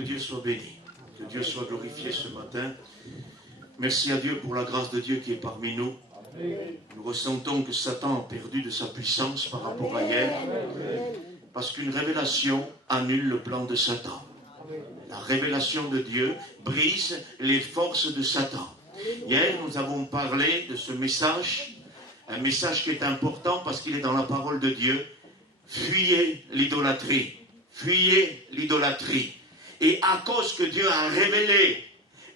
Que Dieu soit béni, que Dieu soit glorifié ce matin. Merci à Dieu pour la grâce de Dieu qui est parmi nous. Nous ressentons que Satan a perdu de sa puissance par rapport à hier, parce qu'une révélation annule le plan de Satan. La révélation de Dieu brise les forces de Satan. Hier, nous avons parlé de ce message, un message qui est important parce qu'il est dans la parole de Dieu. Fuyez l'idolâtrie, fuyez l'idolâtrie. Et à cause que Dieu a révélé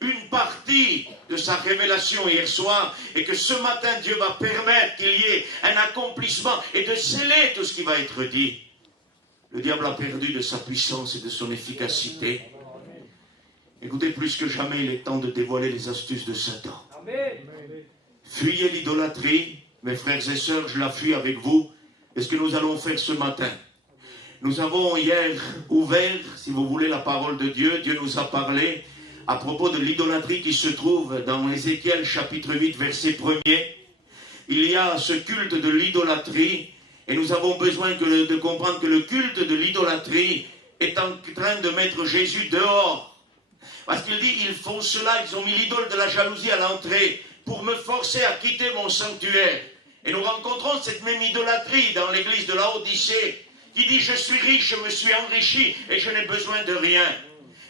une partie de sa révélation hier soir, et que ce matin Dieu va permettre qu'il y ait un accomplissement et de sceller tout ce qui va être dit, le diable a perdu de sa puissance et de son efficacité. Écoutez, plus que jamais, il est temps de dévoiler les astuces de Satan. Fuyez l'idolâtrie, mes frères et sœurs, je la fuis avec vous. Et ce que nous allons faire ce matin, nous avons hier ouvert, si vous voulez, la parole de Dieu. Dieu nous a parlé à propos de l'idolâtrie qui se trouve dans Ézéchiel chapitre 8, verset 1er. Il y a ce culte de l'idolâtrie et nous avons besoin de comprendre que le culte de l'idolâtrie est en train de mettre Jésus dehors. Parce qu'il dit, ils font cela, ils ont mis l'idole de la jalousie à l'entrée pour me forcer à quitter mon sanctuaire. Et nous rencontrons cette même idolâtrie dans l'église de Laodicée qui dit, je suis riche, je me suis enrichi et je n'ai besoin de rien.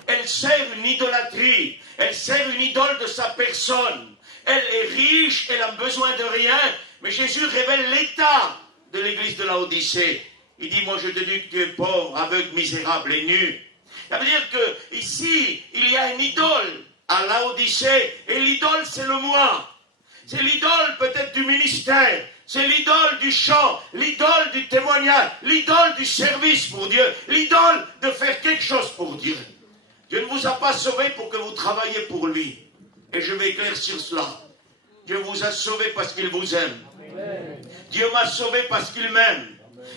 Elle sert une idolâtrie, elle sert une idole de sa personne. Elle est riche, elle a besoin de rien, mais Jésus révèle l'état de l'église de Laodicée. Il dit, moi je te dis que tu es pauvre, aveugle, misérable et nu. Ça veut dire que ici, il y a une idole à Laodicée, et l'idole c'est le moi. C'est l'idole peut-être du ministère, c'est l'idole du chant, l'idole du témoignage, l'idole du service pour Dieu, l'idole de faire quelque chose pour Dieu. Dieu ne vous a pas sauvé pour que vous travailliez pour lui. Et je vais éclaircir cela. Dieu vous a sauvé parce qu'il vous aime. Dieu m'a sauvé parce qu'il m'aime.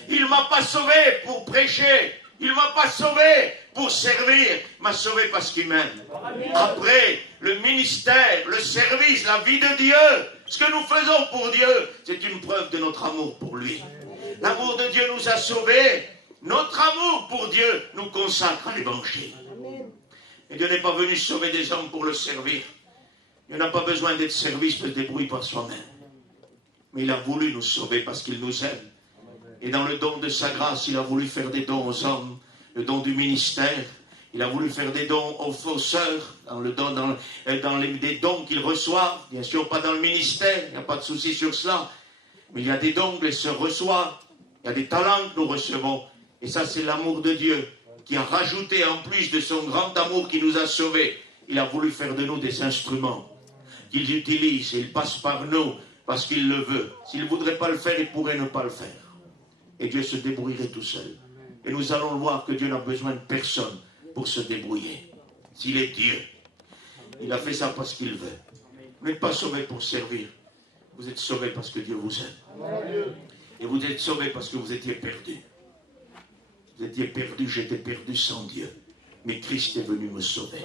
Il ne m'a pas sauvé pour prêcher. Il ne m'a pas sauvé pour servir. Il m'a sauvé parce qu'il m'aime. Après, le ministère, le service, la vie de Dieu, ce que nous faisons pour Dieu, c'est une preuve de notre amour pour lui. L'amour de Dieu nous a sauvés. Notre amour pour Dieu nous consacre à l'évangile. Et Dieu n'est pas venu sauver des hommes pour le servir. Il n'a pas besoin d'être servi, il se débrouille par soi-même. Mais il a voulu nous sauver parce qu'il nous aime. Et dans le don de sa grâce, il a voulu faire des dons aux hommes, le don du ministère. Il a voulu faire des dons aux sœurs, des dons qu'ils reçoivent. Bien sûr, pas dans le ministère, il n'y a pas de souci sur cela. Mais il y a des dons que les sœurs reçoivent. Il y a des talents que nous recevons. Et ça, c'est l'amour de Dieu qui a rajouté, en plus de son grand amour qui nous a sauvés, il a voulu faire de nous des instruments qu'il utilise. Il passe par nous parce qu'il le veut. S'il ne voudrait pas le faire, il pourrait ne pas le faire. Et Dieu se débrouillerait tout seul. Et nous allons voir que Dieu n'a besoin de personne pour se débrouiller. S'il est Dieu, il a fait ça parce qu'il veut. Vous n'êtes pas sauvés pour servir. Vous êtes sauvés parce que Dieu vous aime. Et vous êtes sauvés parce que vous étiez perdus. Vous étiez perdus, j'étais perdu sans Dieu. Mais Christ est venu me sauver.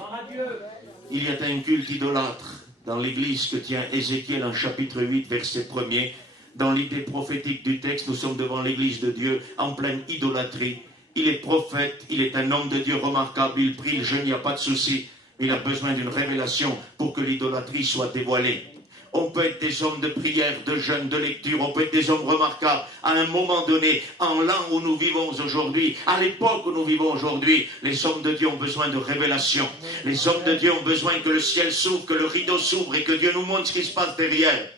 Il y a un culte idolâtre dans l'église que tient Ézéchiel en chapitre 8, verset 1er. Dans l'idée prophétique du texte, nous sommes devant l'église de Dieu en pleine idolâtrie. Il est prophète, il est un homme de Dieu remarquable, il prie, il jeûne, il n'y a pas de souci. Mais il a besoin d'une révélation pour que l'idolâtrie soit dévoilée. On peut être des hommes de prière, de jeûne, de lecture, on peut être des hommes remarquables à un moment donné, en l'an où nous vivons aujourd'hui, à l'époque où nous vivons aujourd'hui. Les hommes de Dieu ont besoin de révélation. Les hommes de Dieu ont besoin que le ciel s'ouvre, que le rideau s'ouvre et que Dieu nous montre ce qui se passe derrière.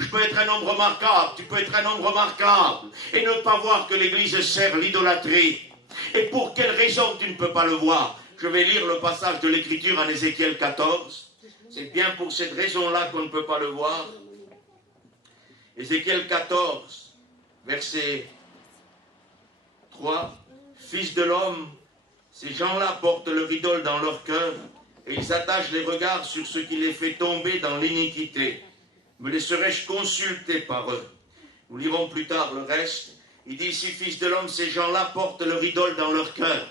Je peux être un homme remarquable, tu peux être un homme remarquable et ne pas voir que l'Église sert l'idolâtrie. Et pour quelle raison tu ne peux pas le voir? Je vais lire le passage de l'Écriture en Ézéchiel 14. C'est bien pour cette raison-là qu'on ne peut pas le voir. Ézéchiel 14, verset 3. Fils de l'homme, ces gens-là portent leur idole dans leur cœur et ils attachent les regards sur ce qui les fait tomber dans l'iniquité. Me laisserai-je consulter par eux? Nous lirons plus tard le reste. Il dit ici, fils de l'homme, ces gens-là portent leur idole dans leur cœur.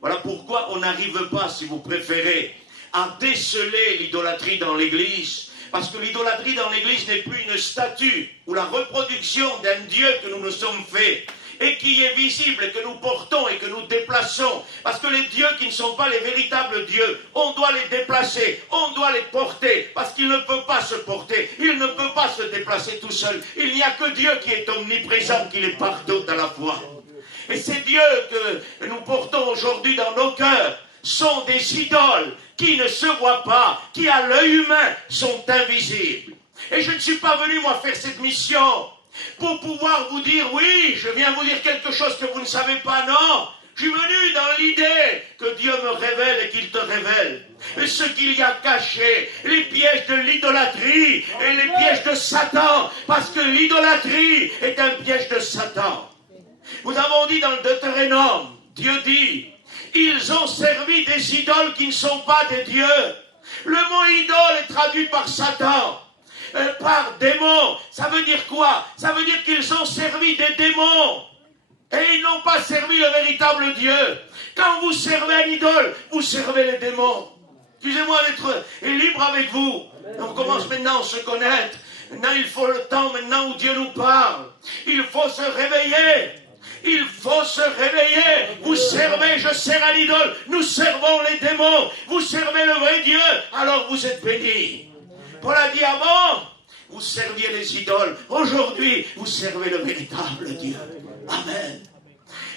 Voilà pourquoi on n'arrive pas, si vous préférez, à déceler l'idolâtrie dans l'Église. Parce que l'idolâtrie dans l'Église n'est plus une statue ou la reproduction d'un Dieu que nous nous sommes faits. et qui est visible et que nous portons et que nous déplaçons. Parce que les dieux qui ne sont pas les véritables dieux, on doit les déplacer, on doit les porter, parce qu'ils ne peuvent pas se porter, ils ne peuvent pas se déplacer tout seuls. Il n'y a que Dieu qui est omniprésent, qui est partout à la fois. Et ces dieux que nous portons aujourd'hui dans nos cœurs sont des idoles qui ne se voient pas, qui à l'œil humain sont invisibles. Et je ne suis pas venu moi faire cette mission pour pouvoir vous dire, oui, je viens vous dire quelque chose que vous ne savez pas, non. Je suis venu dans l'idée que Dieu me révèle et qu'il te révèle. Et ce qu'il y a caché, les pièges de l'idolâtrie et les pièges de Satan, parce que l'idolâtrie est un piège de Satan. Nous avons dit dans le Deutéronome, Dieu dit, ils ont servi des idoles qui ne sont pas des dieux. Le mot idole est traduit par Satan. Par démon, ça veut dire quoi? Ça veut dire qu'ils ont servi des démons et ils n'ont pas servi le véritable Dieu. Quand vous servez un idole, vous servez les démons. Excusez-moi d'être libre avec vous. On commence maintenant à se connaître. Maintenant il faut le temps maintenant où Dieu nous parle. Il faut se réveiller. Il faut se réveiller. Vous servez, je sers à l'idole. Nous servons les démons. Vous servez le vrai Dieu. Alors vous êtes bénis. Paul a dit avant, vous serviez les idoles. Aujourd'hui, vous servez le véritable Dieu. Amen.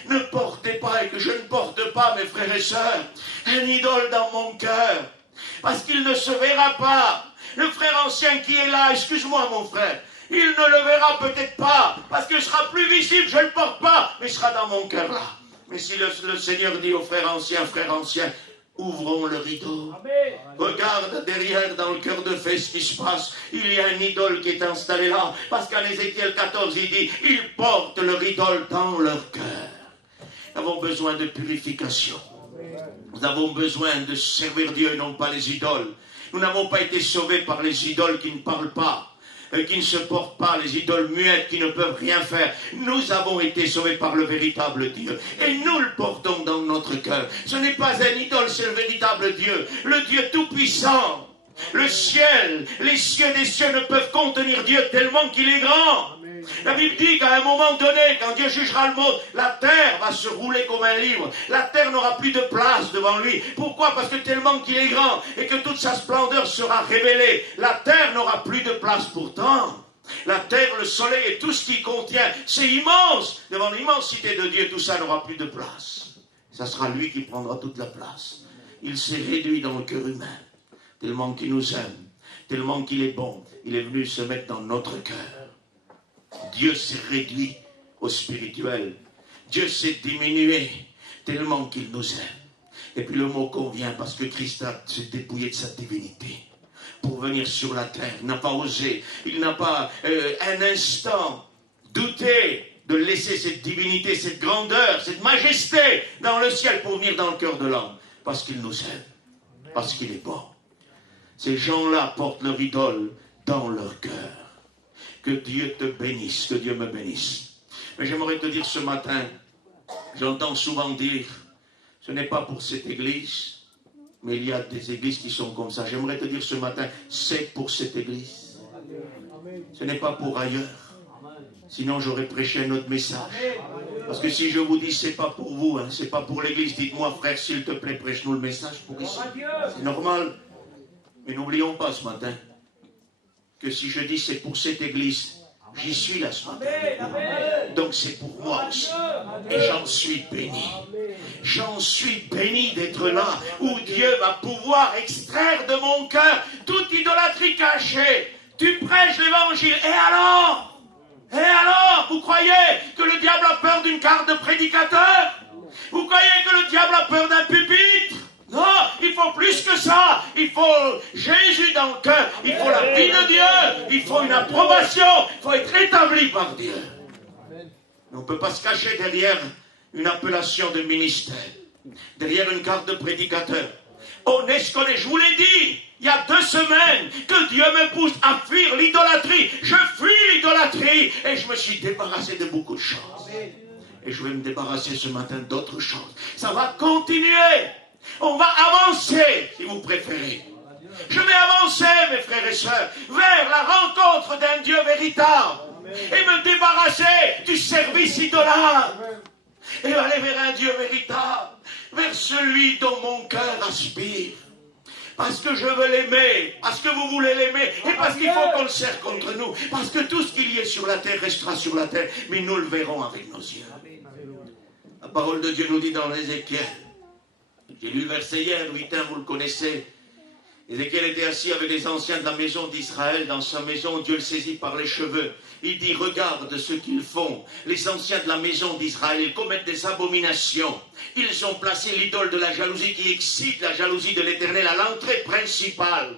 Ne portez pas, et que je ne porte pas, mes frères et sœurs, un idole dans mon cœur. Parce qu'il ne se verra pas. Le frère ancien qui est là, excuse-moi mon frère, il ne le verra peut-être pas, parce qu'il sera plus visible, je ne le porte pas, mais il sera dans mon cœur là. Mais si le Seigneur dit au frère ancien, ouvrons le rideau. Amen. Regarde derrière dans le cœur de fée ce qui se passe. Il y a un idole qui est installé là. Parce qu'en Ézéchiel 14, il dit, ils portent leur idole dans leur cœur. Nous avons besoin de purification. Nous avons besoin de servir Dieu et non pas les idoles. Nous n'avons pas été sauvés par les idoles qui ne parlent pas, qui ne se portent pas, les idoles muettes qui ne peuvent rien faire. Nous avons été sauvés par le véritable Dieu. Et nous le portons dans notre cœur. Ce n'est pas un idole, c'est le véritable Dieu. Le Dieu tout-puissant. Le ciel, les cieux des cieux ne peuvent contenir Dieu tellement qu'il est grand. Amen. La Bible dit qu'à un moment donné, quand Dieu jugera le monde, la terre va se rouler comme un livre. La terre n'aura plus de place devant lui. Pourquoi? Parce que tellement qu'il est grand et que toute sa splendeur sera révélée. La terre n'aura plus de place pourtant. La terre, le soleil et tout ce qu'il contient, c'est immense. Devant l'immensité de Dieu, tout ça n'aura plus de place. Ça sera lui qui prendra toute la place. Il s'est réduit dans le cœur humain. Tellement qu'il nous aime, tellement qu'il est bon, il est venu se mettre dans notre cœur. Dieu s'est réduit au spirituel. Dieu s'est diminué, tellement qu'il nous aime. Et puis le mot convient parce que Christ a s'est dépouillé de sa divinité pour venir sur la terre. Il n'a pas osé, il n'a pas un instant douté de laisser cette divinité, cette grandeur, cette majesté dans le ciel pour venir dans le cœur de l'homme. Parce qu'il nous aime, parce qu'il est bon. Ces gens-là portent leur idole dans leur cœur. Que Dieu te bénisse, que Dieu me bénisse. Mais j'aimerais te dire ce matin, j'entends souvent dire, ce n'est pas pour cette église, mais il y a des églises qui sont comme ça. J'aimerais te dire ce matin, c'est pour cette église. Ce n'est pas pour ailleurs. Sinon j'aurais prêché un autre message. Parce que si je vous dis c'est pas pour vous, hein, c'est pas pour l'église, dites-moi frère, s'il te plaît, prêche-nous le message pour ici. C'est normal. Mais n'oublions pas ce matin que si je dis c'est pour cette église, j'y suis là ce matin. Donc c'est pour moi aussi. Et j'en suis béni. J'en suis béni d'être là où Dieu va pouvoir extraire de mon cœur toute idolâtrie cachée. Tu prêches l'évangile. Et alors, vous croyez que le diable a peur d'une carte de prédicateur? Vous croyez que le diable a peur d'un pupitre? Non, il faut plus que ça. Il faut Jésus dans le cœur. Il faut la vie de Dieu. Il faut une approbation. Il faut être établi par Dieu. On ne peut pas se cacher derrière une appellation de ministère, derrière une carte de prédicateur. On est ce qu'on est. Je vous l'ai dit, il y a 2 semaines, que Dieu me pousse à fuir l'idolâtrie. Je fuis l'idolâtrie et je me suis débarrassé de beaucoup de choses. Et je vais me débarrasser ce matin d'autres choses. Ça va continuer. On va avancer, si vous préférez. Je vais avancer, mes frères et sœurs, vers la rencontre d'un Dieu véritable. et me débarrasser du service idolâtre et aller vers un Dieu véritable, vers celui dont mon cœur aspire. Parce que je veux l'aimer, parce que vous voulez l'aimer, et parce qu'il faut qu'on le serre contre nous, parce que tout ce qu'il y ait sur la terre restera sur la terre, mais nous le verrons avec nos yeux. La parole de Dieu nous dit dans Ézéchiel, j'ai lu le verset hier, 8.1, vous le connaissez. Ézéchiel était assis avec les anciens de la maison d'Israël. Dans sa maison, Dieu le saisit par les cheveux. Il dit, regarde ce qu'ils font. Les anciens de la maison d'Israël, ils commettent des abominations. Ils ont placé l'idole de la jalousie qui excite la jalousie de l'Éternel à l'entrée principale.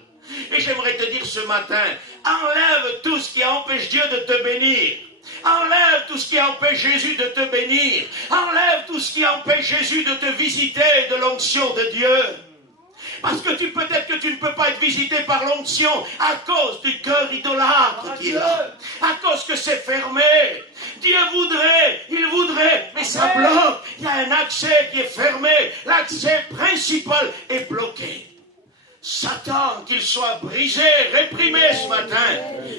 Et j'aimerais te dire ce matin, enlève tout ce qui empêche Dieu de te bénir. Enlève tout ce qui empêche Jésus de te bénir. Enlève tout ce qui empêche Jésus de te visiter de l'onction de Dieu. Parce que peut-être que tu ne peux pas être visité par l'onction à cause du cœur idolâtre qui est là. À cause que c'est fermé. Dieu voudrait, il voudrait, mais ça bloque. Il y a un accès qui est fermé. L'accès principal est bloqué. Satan, qu'il soit brisé, réprimé ce matin.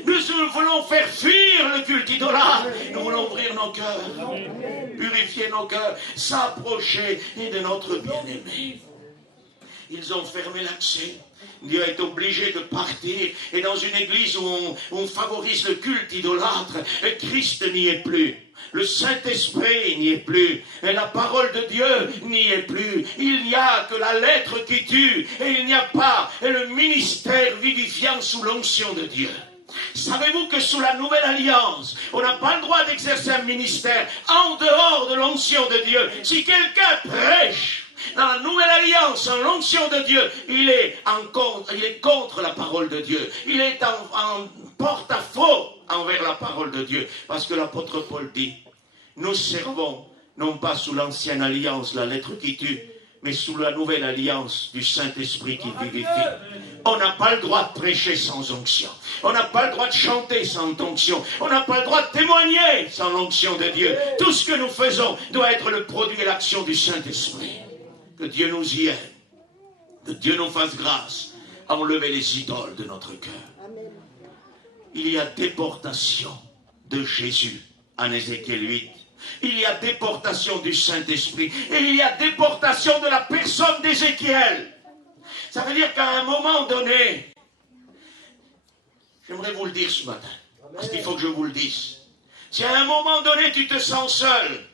Nous voulons faire fuir le culte idolâtre. Nous voulons ouvrir nos cœurs, purifier nos cœurs, s'approcher de notre bien-aimé. Ils ont fermé l'accès. Dieu est obligé de partir. Et dans une église où on favorise le culte idolâtre, Christ n'y est plus. Le Saint-Esprit n'y est plus. Et la parole de Dieu n'y est plus. Il n'y a que la lettre qui tue. Et il n'y a pas le ministère vivifiant sous l'onction de Dieu. Savez-vous que sous la nouvelle alliance, on n'a pas le droit d'exercer un ministère en dehors de l'onction de Dieu. Si quelqu'un prêche dans la nouvelle alliance, en l'onction de Dieu, il est contre la parole de Dieu. Il est en porte-à-faux envers la parole de Dieu. Parce que l'apôtre Paul dit, nous servons non pas sous l'ancienne alliance, la lettre qui tue, mais sous la nouvelle alliance du Saint-Esprit qui vivifie. On n'a pas le droit de prêcher sans onction. On n'a pas le droit de chanter sans onction. On n'a pas le droit de témoigner sans l'onction de Dieu. Tout ce que nous faisons doit être le produit et l'action du Saint-Esprit. Que Dieu nous y aide. Que Dieu nous fasse grâce à enlever les idoles de notre cœur. Il y a déportation de Jésus en Ézéchiel 8. Il y a déportation du Saint-Esprit. Et il y a déportation de la personne d'Ézéchiel. Ça veut dire qu'à un moment donné, j'aimerais vous le dire ce matin, parce qu'il faut que je vous le dise. Si à un moment donné tu te sens seul,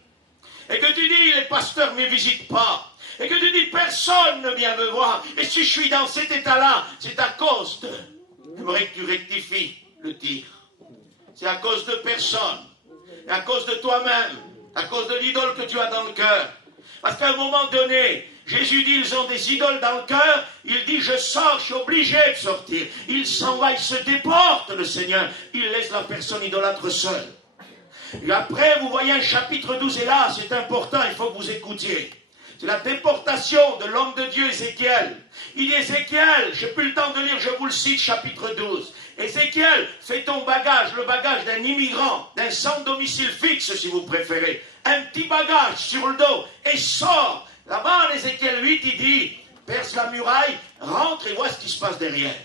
et que tu dis les pasteurs ne me visitent pas, et que tu dis personne ne vient me voir, et si je suis dans cet état-là, c'est à cause de... J'aimerais que tu rectifies le tir. C'est à cause de personne, et à cause de toi-même, à cause de l'idole que tu as dans le cœur. Parce qu'à un moment donné, Jésus dit, ils ont des idoles dans le cœur. Il dit, je sors, je suis obligé de sortir. Il s'en va, il se déporte, le Seigneur. Il laisse la personne idolâtre seule. Et après, vous voyez un chapitre 12, et là, c'est important, il faut que vous écoutiez. C'est la déportation de l'homme de Dieu, Ézéchiel. Il dit, Ézéchiel, je n'ai plus le temps de lire, je vous le cite, chapitre 12. Ézéchiel, fais ton bagage, le bagage d'un immigrant, d'un sans domicile fixe, si vous préférez. Un petit bagage sur le dos, et sors. Là-bas, en Ézéchiel 8, il dit, perce la muraille, rentre et vois ce qui se passe derrière.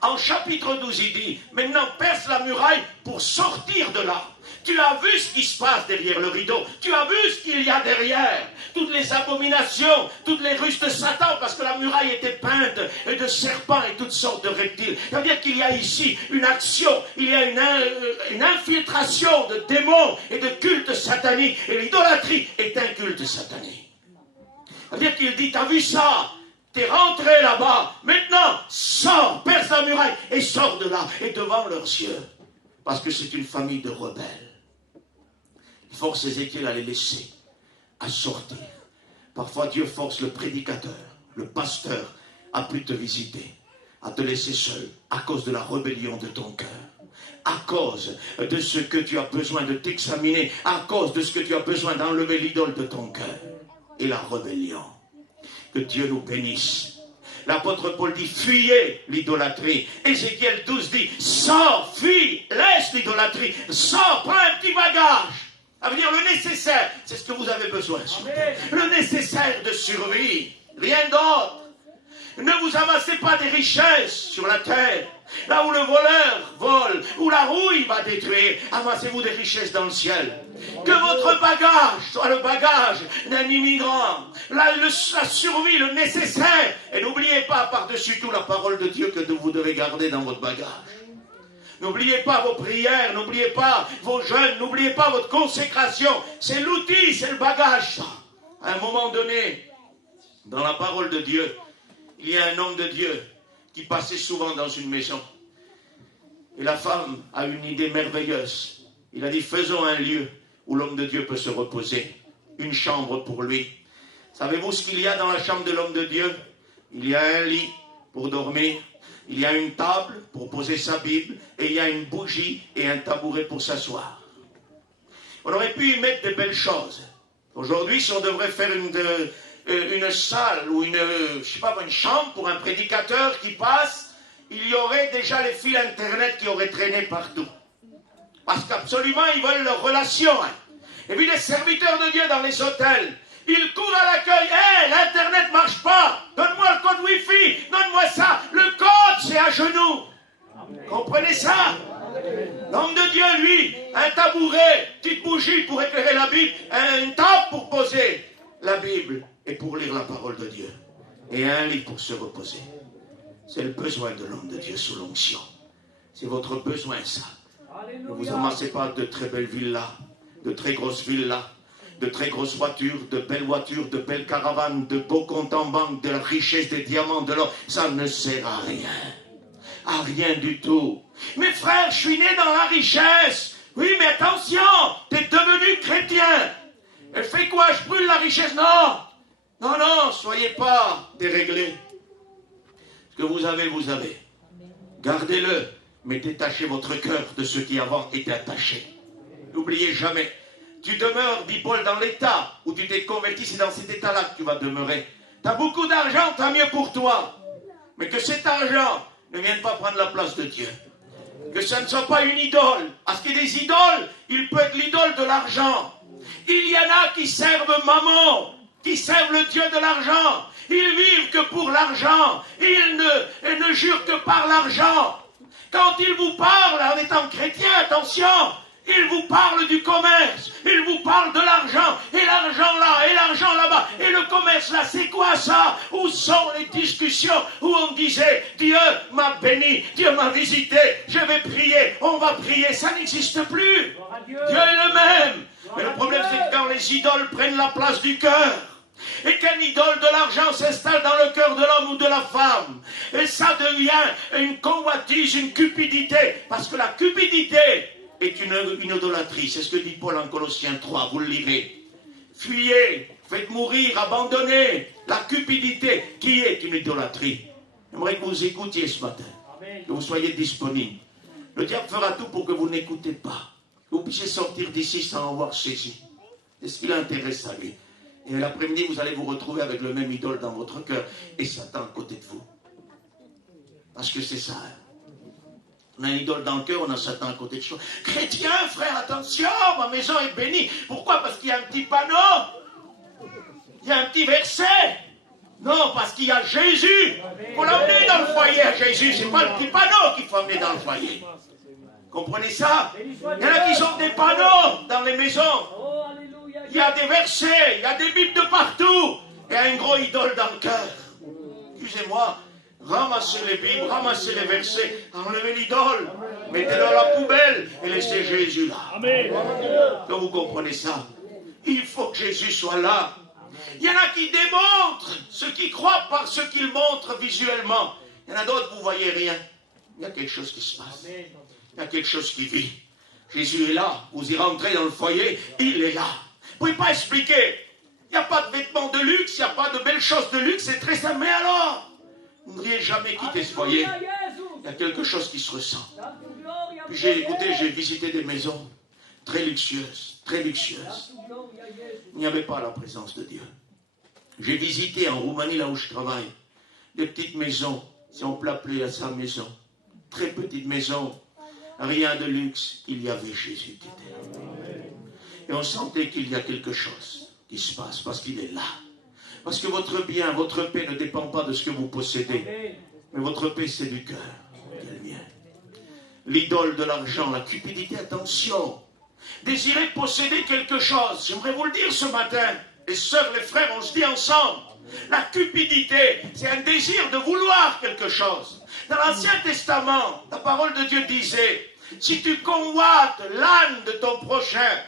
En chapitre 12, il dit, maintenant perce la muraille pour sortir de là. Tu as vu ce qui se passe derrière le rideau. Tu as vu ce qu'il y a derrière. Toutes les abominations, toutes les ruses de Satan, parce que la muraille était peinte de serpents et toutes sortes de reptiles. C'est-à-dire qu'il y a ici une action, il y a une infiltration de démons et de cultes sataniques. Et l'idolâtrie est un culte satanique. C'est-à-dire qu'il dit, t'as vu ça? T'es rentré là-bas. Maintenant, sors, perce la muraille et sors de là. Et devant leurs yeux. Parce que c'est une famille de rebelles. Il force Ézéchiel à les laisser, à sortir. Parfois Dieu force le prédicateur, le pasteur, à plus te visiter, à te laisser seul, à cause de la rébellion de ton cœur, à cause de ce que tu as besoin de t'examiner, à cause de ce que tu as besoin d'enlever l'idole de ton cœur et la rébellion. Que Dieu nous bénisse. L'apôtre Paul dit, fuyez l'idolâtrie. Ézéchiel 12 dit, sors, fuis, laisse l'idolâtrie, sors, prends un petit bagage. Ça veut dire le nécessaire, c'est ce que vous avez besoin. Le nécessaire de survie, rien d'autre. Ne vous amassez pas des richesses sur la terre, là où le voleur vole, où la rouille va détruire. Amassez-vous des richesses dans le ciel. Que votre bagage soit le bagage d'un immigrant, la survie, le nécessaire. Et n'oubliez pas par-dessus tout la parole de Dieu que vous devez garder dans votre bagage. N'oubliez pas vos prières, n'oubliez pas vos jeûnes, n'oubliez pas votre consécration. C'est l'outil, c'est le bagage, ça. À un moment donné, dans la parole de Dieu, il y a un homme de Dieu qui passait souvent dans une maison. Et la femme a une idée merveilleuse. Il a dit, faisons un lieu où l'homme de Dieu peut se reposer. Une chambre pour lui. Savez-vous ce qu'il y a dans la chambre de l'homme de Dieu? Il y a un lit pour dormir. Il y a une table pour poser sa Bible. Et il y a une bougie et un tabouret pour s'asseoir. On aurait pu y mettre de belles choses. Aujourd'hui, si on devrait faire une salle ou une chambre pour un prédicateur qui passe, il y aurait déjà les fils internet qui auraient traîné partout. Parce qu'absolument, ils veulent leur relation. Et puis les serviteurs de Dieu dans les hôtels, ils courent à l'accueil. Hé, l'internet ne marche pas. Donne-moi le code Wi-Fi. Donne-moi ça. Le code, c'est à genoux. Comprenez ça? L'homme de Dieu, lui, un tabouret, petite bougie pour éclairer la Bible, une table pour poser la Bible et pour lire la parole de Dieu. Et un lit pour se reposer. C'est le besoin de l'homme de Dieu sous l'onction. C'est votre besoin, ça. Ne vous amassez pas de très belles villas, de très grosses villas, de très grosses voitures, de belles caravanes, de beaux comptes en banque, de la richesse, des diamants, de l'or. Ça ne sert à rien. À rien du tout. Mais frère, je suis né dans la richesse. Oui, mais attention, tu es devenu chrétien. Elle fait quoi? Je brûle la richesse? Non. Non, non, soyez pas déréglés. Ce que vous avez, vous avez. Gardez-le, mais détachez votre cœur de ce qui avant était attaché. N'oubliez jamais, tu demeures, dit Paul, dans l'état où tu t'es converti, c'est dans cet état-là que tu vas demeurer. Tu as beaucoup d'argent, tant mieux pour toi. Mais que cet argent ne vienne pas prendre la place de Dieu. Que ça ne soit pas une idole. Parce que des idoles, il peut être l'idole de l'argent. Il y en a qui servent maman, qui servent le Dieu de l'argent. Ils vivent que pour l'argent. Ils ne jurent que par l'argent. Quand ils vous parlent en étant chrétiens, attention, ils vous parlent du commerce, ils vous parlent de l'argent, et l'argent là, et l'argent là-bas, et le commerce là, c'est quoi ça? Où sont les discussions où on disait, Dieu m'a béni, Dieu m'a visité, je vais prier, on va prier, ça n'existe plus. Dieu est le même. Mais le problème c'est que quand les idoles prennent la place du cœur, et qu'une idole de l'argent s'installe dans le cœur de l'homme ou de la femme, et ça devient une convoitise, une cupidité, parce que la cupidité est une idolâtrie. C'est ce que dit Paul en Colossiens 3, vous le lirez. Fuyez, faites mourir, abandonnez la cupidité qui est une idolâtrie. J'aimerais que vous écoutiez ce matin, que vous soyez disponibles. Le diable fera tout pour que vous n'écoutez pas, que vous puissiez sortir d'ici sans avoir saisi. C'est ce qui l'intéresse à lui. Et l'après-midi, vous allez vous retrouver avec le même idole dans votre cœur et Satan à côté de vous. Parce que c'est ça. On a une idole dans le cœur, on a Satan à côté de soi. Chrétien, frère, attention, ma maison est bénie. Pourquoi? Parce qu'il y a un petit panneau. Il y a un petit verset. Non, parce qu'il y a Jésus. Il faut l'emmener dans le foyer à Jésus. Ce n'est pas le petit panneau qu'il faut emmener dans le foyer. Comprenez ça? Il y en a qui ont des panneaux dans les maisons. Il y a des versets, il y a des bibles de partout. Et un gros idole dans le cœur. Excusez-moi. Ramassez les Bibles, ramassez les versets, enlevez l'idole, mettez-le dans la poubelle et laissez Jésus là. Amen. Donc vous comprenez ça? Il faut que Jésus soit là. Il y en a qui démontrent ce qu'ils croient par ce qu'ils montrent visuellement. Il y en a d'autres, vous ne voyez rien. Il y a quelque chose qui se passe. Il y a quelque chose qui vit. Jésus est là. Vous y rentrez dans le foyer, il est là. Vous ne pouvez pas expliquer. Il n'y a pas de vêtements de luxe, il n'y a pas de belles choses de luxe, c'est très simple. Mais alors, vous n'auriez jamais quitté ce foyer. Il y a quelque chose qui se ressent. Puis j'ai visité des maisons très luxueuses, très luxueuses. Il n'y avait pas la présence de Dieu. J'ai visité en Roumanie, là où je travaille, des petites maisons, si on peut appeler à ça maison. Très petites maisons, rien de luxe. Il y avait Jésus qui était là. Et on sentait qu'il y a quelque chose qui se passe, parce qu'il est là. Parce que votre bien, votre paix ne dépend pas de ce que vous possédez. Mais votre paix, c'est du cœur. Quel bien. L'idole de l'argent, la cupidité, attention. Désirer posséder quelque chose. J'aimerais vous le dire ce matin. Les sœurs, les frères, on se dit ensemble. La cupidité, c'est un désir de vouloir quelque chose. Dans l'Ancien Testament, la parole de Dieu disait, si tu convoites l'âne de ton prochain,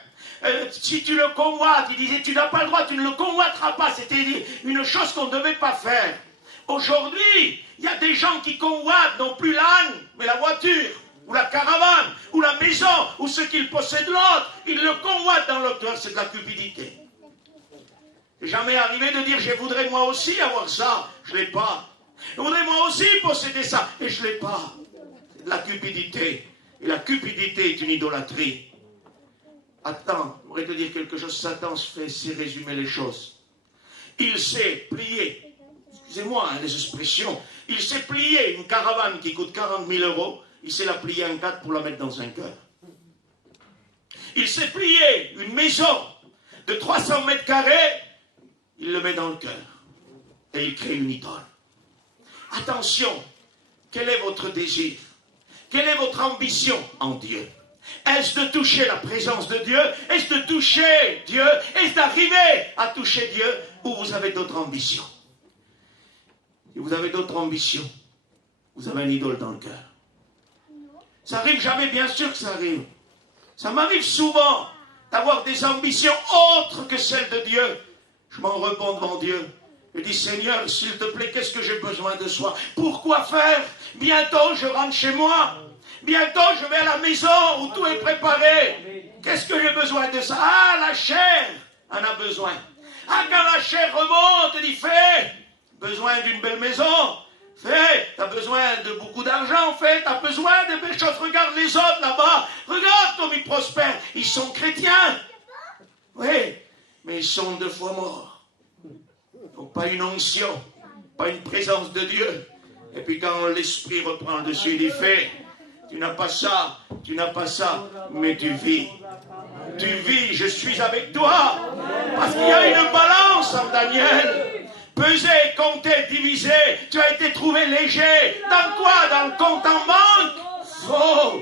si tu le convoites, il disait, tu n'as pas le droit, tu ne le convoiteras pas. C'était une chose qu'on ne devait pas faire. Aujourd'hui, il y a des gens qui convoitent non plus l'âne, mais la voiture, ou la caravane, ou la maison, ou ce qu'ils possèdent l'autre. Ils le convoitent dans leur cœur, c'est de la cupidité. C'est jamais arrivé de dire, je voudrais moi aussi avoir ça, je ne l'ai pas. Je voudrais moi aussi posséder ça, et je ne l'ai pas. C'est de la cupidité. Et la cupidité est une idolâtrie. Attends, je voudrais te dire quelque chose. Satan sait résumer les choses. Il sait plier, excusez-moi les expressions, il sait plier une caravane qui coûte 40 000 €, il sait la plier en 4 pour la mettre dans un cœur. Il sait plier une maison de 300 mètres carrés, il le met dans le cœur. Et il crée une idole. Attention, quel est votre désir? Quelle est votre ambition en Dieu? Est-ce de toucher la présence de Dieu? Est-ce de toucher Dieu? Est-ce d'arriver à toucher Dieu? Ou vous avez d'autres ambitions? Si vous avez d'autres ambitions, vous avez une idole dans le cœur. Ça arrive jamais, bien sûr que ça arrive. Ça m'arrive souvent d'avoir des ambitions autres que celles de Dieu. Je m'en réponds devant Dieu. Je dis, Seigneur, s'il te plaît, qu'est-ce que j'ai besoin de soi? Pourquoi faire? Bientôt, je rentre chez moi. Bientôt, je vais à la maison où tout est préparé. Qu'est-ce que j'ai besoin de ça? Ah, la chair en a besoin. Ah, quand la chair remonte, dit, fais. Besoin d'une belle maison. Fais. T'as besoin de beaucoup d'argent, fais. T'as besoin de belles choses. Regarde les autres là-bas. Regarde comme ils prospèrent. Ils sont chrétiens. Oui, mais ils sont 2 fois morts. Donc pas une onction, pas une présence de Dieu. Et puis quand l'esprit reprend le dessus, il dit, fais. Tu n'as pas ça, mais tu vis. Tu vis, je suis avec toi. Parce qu'il y a une balance en Daniel. Pesé, compté, divisé. Tu as été trouvé léger. Dans quoi? Dans le compte en banque? Faux.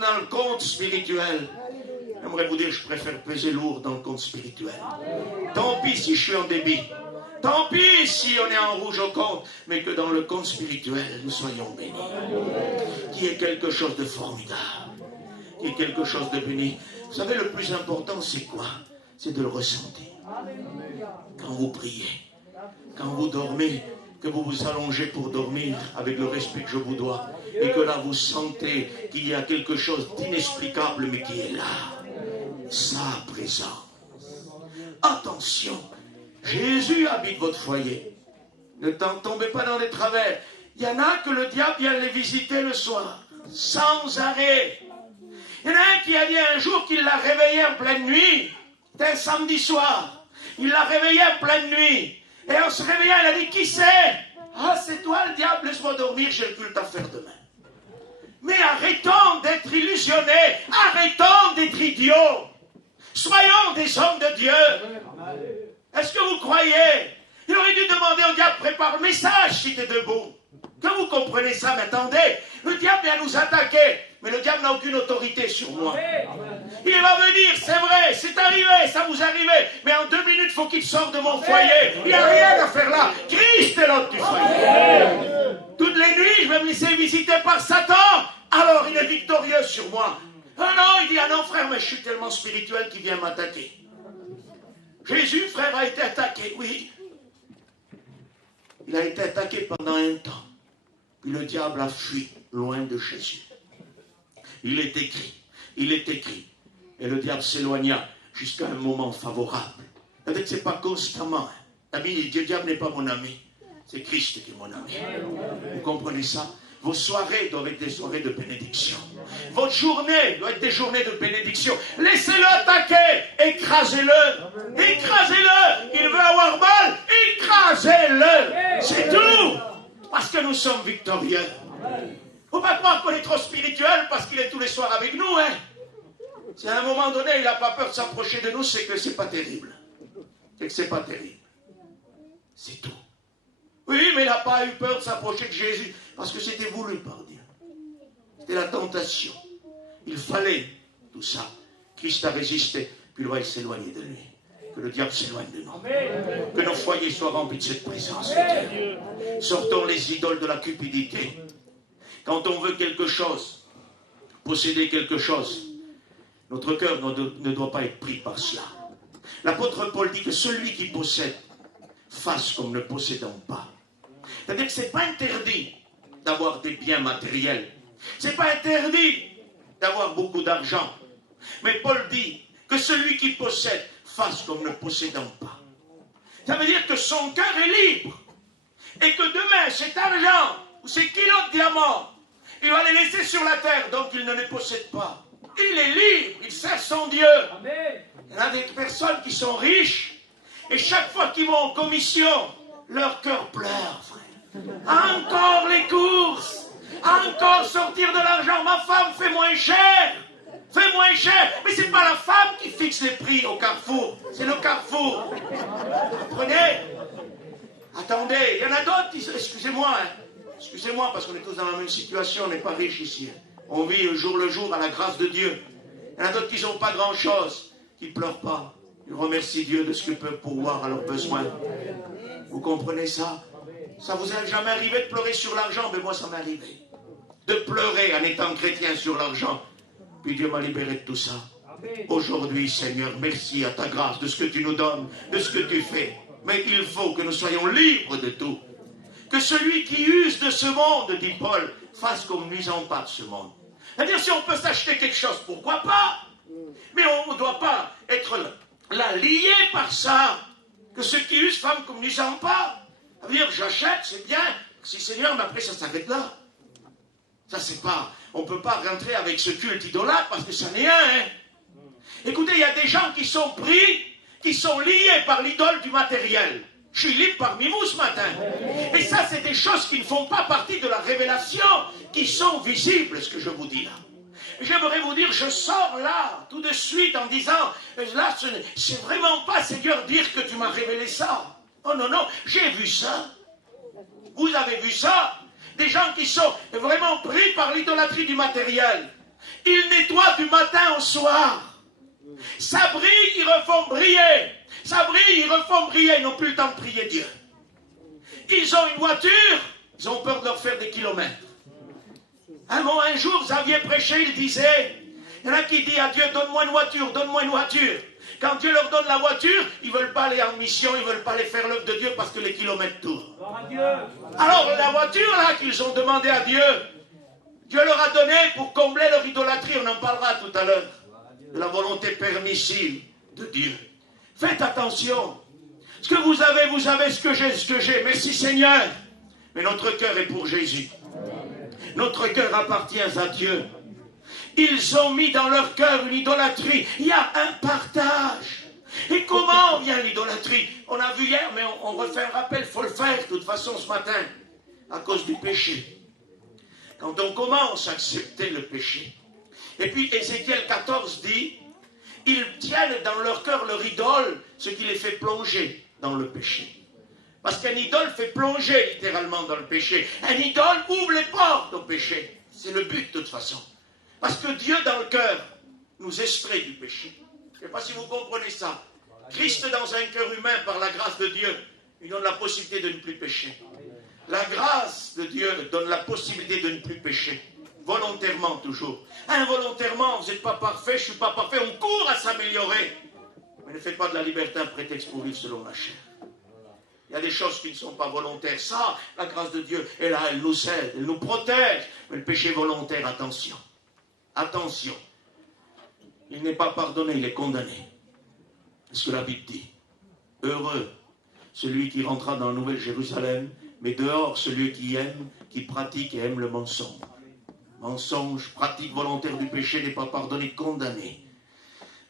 Dans le compte spirituel. J'aimerais vous dire, je préfère peser lourd dans le compte spirituel. Tant pis si je suis en débit. Tant pis si on est en rouge au compte, mais que dans le compte spirituel, nous soyons bénis. Qui est quelque chose de formidable. Qui est quelque chose de béni. Vous savez, le plus important, c'est quoi? C'est de le ressentir. Quand vous priez, quand vous dormez, que vous vous allongez pour dormir avec le respect que je vous dois, et que là, vous sentez qu'il y a quelque chose d'inexplicable, mais qui est là. Sa présence. Attention. Jésus habite votre foyer. Ne tombez pas dans les travers. Il y en a que le diable vient les visiter le soir, sans arrêt. Il y en a un qui a dit un jour qu'il l'a réveillé en pleine nuit. C'était un samedi soir. Il l'a réveillé en pleine nuit. Et en se réveillant, il a dit, qui c'est? Ah, c'est toi le diable, laisse-moi dormir, j'ai le culte à faire demain. Mais arrêtons d'être illusionnés. Arrêtons d'être idiots. Soyons des hommes de Dieu. Est-ce que vous croyez? Il aurait dû demander au diable, prépare le message si tu es debout. Quand vous comprenez ça, mais attendez, le diable vient nous attaquer, mais le diable n'a aucune autorité sur moi. Il va venir, c'est vrai, c'est arrivé, ça vous arrive, mais en 2 minutes, il faut qu'il sorte de mon foyer. Il n'y a rien à faire là. Christ est l'autre du foyer. Toutes les nuits, je vais me laisser visiter par Satan, alors il est victorieux sur moi. Ah non, il dit, ah non frère, mais je suis tellement spirituel qu'il vient m'attaquer. Jésus, frère, a été attaqué, oui. Il a été attaqué pendant un temps. Puis le diable a fui loin de Jésus. Il est écrit. Et le diable s'éloigna jusqu'à un moment favorable. C'est-à-dire que ce n'est pas constamment. Ami, le diable n'est pas mon ami. C'est Christ qui est mon ami. Vous comprenez ça? Vos soirées doivent être des soirées de bénédiction. Votre journée doit être des journées de bénédiction. Laissez-le attaquer. Écrasez-le. Écrasez-le. Il veut avoir mal. Écrasez-le. C'est tout. Parce que nous sommes victorieux. Il ne faut pas croire qu'on est trop spirituel parce qu'il est tous les soirs avec nous. Hein. Si à un moment donné, il n'a pas peur de s'approcher de nous, c'est que ce n'est pas terrible. C'est que ce n'est pas terrible. C'est tout. Oui, mais il n'a pas eu peur de s'approcher de Jésus, parce que c'était voulu par Dieu. C'était la tentation. Il fallait tout ça. Christ a résisté, puis il va s'éloigner de lui. Que le diable s'éloigne de nous. Amen. Que nos foyers soient remplis de cette présence de Dieu. Sortons les idoles de la cupidité. Quand on veut quelque chose, posséder quelque chose, notre cœur ne doit pas être pris par cela. L'apôtre Paul dit que celui qui possède fasse comme ne possédant pas. C'est-à-dire que ce n'est pas interdit d'avoir des biens matériels. Ce n'est pas interdit d'avoir beaucoup d'argent. Mais Paul dit que celui qui possède fasse comme ne possédant pas. Ça veut dire que son cœur est libre. Et que demain, cet argent ou ces kilos de diamants, il va les laisser sur la terre, donc il ne les possède pas. Il est libre, il sert son Dieu. Amen. Il y en a des personnes qui sont riches, et chaque fois qu'ils vont en commission, leur cœur pleure, frère. Encore les courses, encore sortir de l'argent. Ma femme fait moins cher. Fais moins cher. Mais ce n'est pas la femme qui fixe les prix au Carrefour. C'est le Carrefour. Vous comprenez? Attendez, il y en a d'autres qui... Excusez-moi, hein. Excusez-moi, parce qu'on est tous dans la même situation. On n'est pas riches ici. Hein. On vit le jour à la grâce de Dieu. Il y en a d'autres qui n'ont pas grand-chose, qui ne pleurent pas. Ils remercient Dieu de ce qu'ils peuvent pourvoir à leurs besoins. Vous comprenez ça? Ça vous est jamais arrivé de pleurer sur l'argent? Mais moi, ça m'est arrivé. De pleurer en étant chrétien sur l'argent. Puis Dieu m'a libéré de tout ça. Aujourd'hui, Seigneur, merci à ta grâce de ce que tu nous donnes, de ce que tu fais. Mais il faut que nous soyons libres de tout. Que celui qui use de ce monde, dit Paul, fasse comme n'usant pas de ce monde. C'est-à-dire, si on peut s'acheter quelque chose, pourquoi pas? Mais on ne doit pas être là lié par ça. Que ceux qui usent fassent comme n'usant pas. Ça veut dire, j'achète, c'est bien. Si Seigneur, mais après ça s'arrête là. Ça, c'est pas... On ne peut pas rentrer avec ce culte idolâtre parce que ça n'est un. Hein. Écoutez, il y a des gens qui sont pris, qui sont liés par l'idole du matériel. Je suis libre parmi vous ce matin. Et ça, c'est des choses qui ne font pas partie de la révélation, qui sont visibles, ce que je vous dis là. J'aimerais vous dire, je sors là, tout de suite, en disant, là, c'est vraiment pas, Seigneur, dire que tu m'as révélé ça. Oh non, non, j'ai vu ça. Vous avez vu ça? Des gens qui sont vraiment pris par l'idolâtrie du matériel. Ils nettoient du matin au soir. Ça brille, ils refont briller. Ça brille, ils refont briller. Ils n'ont plus le temps de prier Dieu. Ils ont une voiture, ils ont peur de leur faire des kilomètres. Un jour, Xavier prêchait, il disait, il y en a qui disent à Dieu, donne-moi une voiture, donne-moi une voiture. Quand Dieu leur donne la voiture, ils ne veulent pas aller en mission, ils ne veulent pas aller faire l'œuvre de Dieu parce que les kilomètres tournent. Alors la voiture là qu'ils ont demandé à Dieu, Dieu leur a donné pour combler leur idolâtrie. On en parlera tout à l'heure. De la volonté permissive de Dieu. Faites attention. Ce que vous avez ce que j'ai. Merci Seigneur. Mais notre cœur est pour Jésus. Notre cœur appartient à Dieu. Ils ont mis dans leur cœur une idolâtrie. Il y a un partage. Et comment vient l'idolâtrie? On a vu hier, mais on refait un rappel. Il faut le faire de toute façon ce matin. À cause du péché. Quand on commence à accepter le péché. Et puis Ézéchiel 14 dit, ils tiennent dans leur cœur leur idole, ce qui les fait plonger dans le péché. Parce qu'un idole fait plonger littéralement dans le péché. Un idole ouvre les portes au péché. C'est le but de toute façon. Parce que Dieu dans le cœur nous estrait du péché. Je ne sais pas si vous comprenez ça. Christ dans un cœur humain, par la grâce de Dieu, il donne la possibilité de ne plus pécher. La grâce de Dieu donne la possibilité de ne plus pécher. Volontairement toujours. Involontairement, vous n'êtes pas parfait, je ne suis pas parfait, on court à s'améliorer. Mais ne faites pas de la liberté un prétexte pour vivre selon la chair. Il y a des choses qui ne sont pas volontaires. Ça, la grâce de Dieu est là, elle nous aide, elle nous protège. Mais le péché volontaire, attention. Attention. Il n'est pas pardonné, il est condamné. C'est ce que la Bible dit. Heureux celui qui rentrera dans la Nouvelle Jérusalem, mais dehors celui qui aime, qui pratique et aime le mensonge. Mensonge, pratique volontaire du péché n'est pas pardonné, condamné.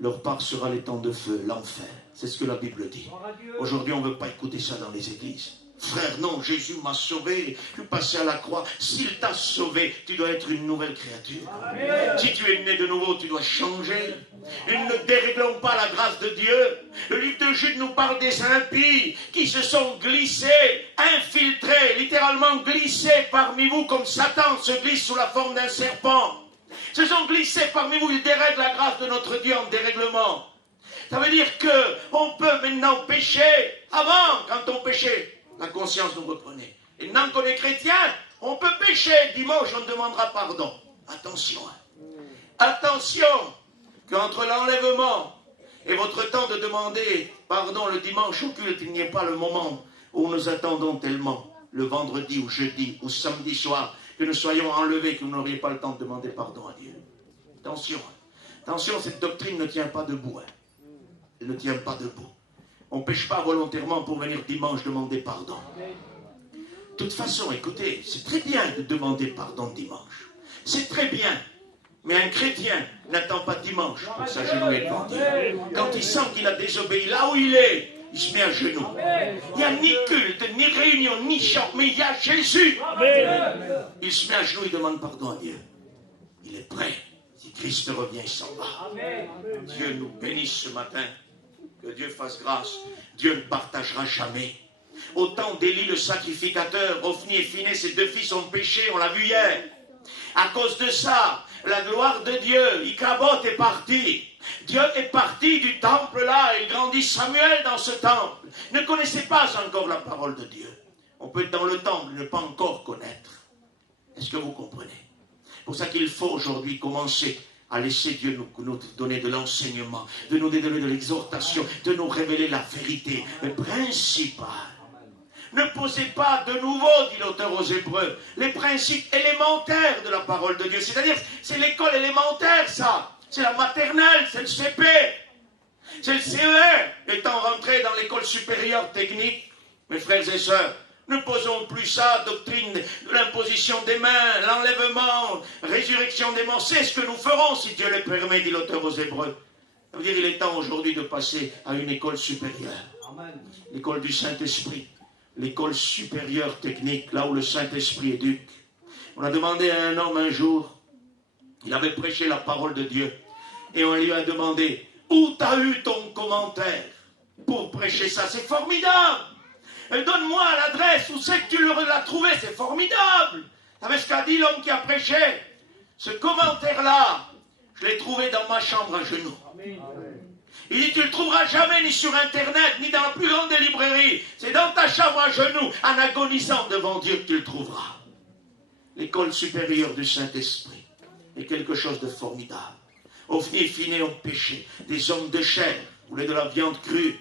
Leur part sera les temps de feu, l'enfer. C'est ce que la Bible dit. Aujourd'hui, on ne veut pas écouter ça dans les églises. Frère, non, Jésus m'a sauvé, je suis passé à la croix. S'il t'a sauvé, tu dois être une nouvelle créature. Amen. Si tu es né de nouveau, tu dois changer. Nous ne déréglons pas la grâce de Dieu. Le livre de Jude nous parle des impies qui se sont glissés, infiltrés, littéralement glissés parmi vous comme Satan se glisse sous la forme d'un serpent. Se sont glissés parmi vous, ils dérèglent la grâce de notre Dieu en dérèglement. Ça veut dire qu'on peut maintenant pécher. Avant, quand on péchait, la conscience nous reprenait. Et maintenant qu'on est chrétien, on peut pécher. Dimanche, on demandera pardon. Attention. Attention, qu'entre l'enlèvement et votre temps de demander pardon le dimanche au culte, il n'y ait pas le moment où nous attendons tellement, le vendredi ou jeudi ou samedi soir, que nous soyons enlevés, que vous n'auriez pas le temps de demander pardon à Dieu. Attention. Attention, cette doctrine ne tient pas debout. Elle ne tient pas debout. On ne pêche pas volontairement pour venir dimanche demander pardon. De toute façon, écoutez, c'est très bien de demander pardon dimanche. C'est très bien. Mais un chrétien n'attend pas dimanche pour s'agenouiller devant Dieu. Quand il sent qu'il a désobéi là où il est, il se met à genoux. Il n'y a ni culte, ni réunion, ni chant, mais il y a Jésus. Il se met à genoux, il demande pardon à Dieu. Il est prêt. Si Christ revient, il s'en va. Dieu nous bénisse ce matin. Que Dieu fasse grâce. Dieu ne partagera jamais. Au temps d'Élie le sacrificateur, Ophni et Phinehas, ses deux fils ont péché, on l'a vu hier. À cause de ça, la gloire de Dieu, Ichabod est parti. Dieu est parti du temple là, il grandit Samuel dans ce temple. Ne connaissez pas encore la parole de Dieu. On peut être dans le temple et ne pas encore connaître. Est-ce que vous comprenez? C'est pour ça qu'il faut aujourd'hui commencer à laisser Dieu nous donner de l'enseignement, de nous donner de l'exhortation, de nous révéler la vérité principale. Ne posez pas de nouveau, dit l'auteur aux Hébreux, les principes élémentaires de la parole de Dieu. C'est-à-dire, c'est l'école élémentaire, ça. C'est la maternelle, c'est le CP. C'est le CE1. Étant rentré dans l'école supérieure technique, mes frères et sœurs, ne posons plus ça, doctrine de l'imposition des mains, l'enlèvement, résurrection des morts. C'est ce que nous ferons, si Dieu le permet, dit l'auteur aux Hébreux. Ça veut dire qu'il est temps aujourd'hui de passer à une école supérieure. L'école du Saint-Esprit. L'école supérieure technique, là où le Saint-Esprit éduque. On a demandé à un homme un jour, il avait prêché la parole de Dieu, et on lui a demandé, où t'as eu ton commentaire pour prêcher ça? C'est formidable. Donne-moi l'adresse, où c'est que tu l'as trouvé? C'est formidable. Vous savez ce qu'a dit l'homme qui a prêché? Ce commentaire-là, je l'ai trouvé dans ma chambre à genoux. Il dit, tu ne le trouveras jamais ni sur Internet, ni dans la plus grande des librairies. C'est dans ta chambre à genoux, en agonisant devant Dieu, que tu le trouveras. L'école supérieure du Saint-Esprit est quelque chose de formidable. Ophni et Phinehas ont péché. Des hommes de chair, vous voulez de la viande crue,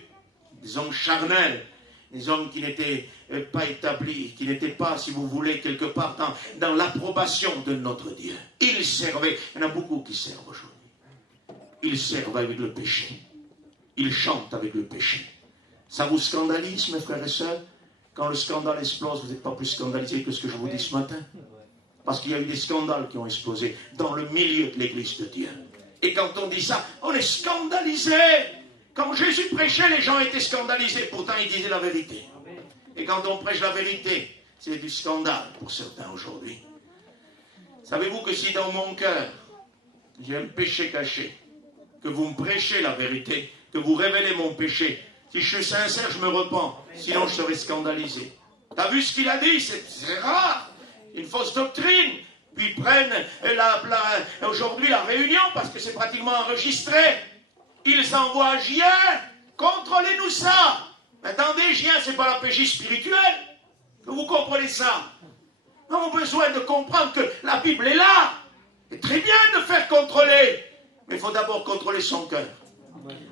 des hommes charnels, des hommes qui n'étaient pas établis, qui n'étaient pas, si vous voulez, quelque part dans l'approbation de notre Dieu. Ils servaient, il y en a beaucoup qui servent aujourd'hui. Ils servent avec le péché. Ils chantent avec le péché. Ça vous scandalise, mes frères et sœurs? Quand le scandale explose, vous n'êtes pas plus scandalisés que ce que je vous dis ce matin? Parce qu'il y a eu des scandales qui ont explosé dans le milieu de l'église de Dieu. Et quand on dit ça, on est scandalisé. Quand Jésus prêchait, les gens étaient scandalisés. Pourtant, il disait la vérité. Et quand on prêche la vérité, c'est du scandale pour certains aujourd'hui. Savez-vous que si dans mon cœur, j'ai un péché caché, que vous me prêchez la vérité, que vous révélez mon péché, si je suis sincère, je me repens. Sinon, je serai scandalisé. T'as vu ce qu'il a dit? C'est rare. Une fausse doctrine. Puis ils prennent aujourd'hui la réunion, parce que c'est pratiquement enregistré. Ils envoient Gien. Contrôlez-nous ça. Attendez, Gien, c'est pas la péché spirituelle. Vous comprenez ça? Nous avons besoin de comprendre que la Bible est là. C'est très bien de faire contrôler. Mais il faut d'abord contrôler son cœur.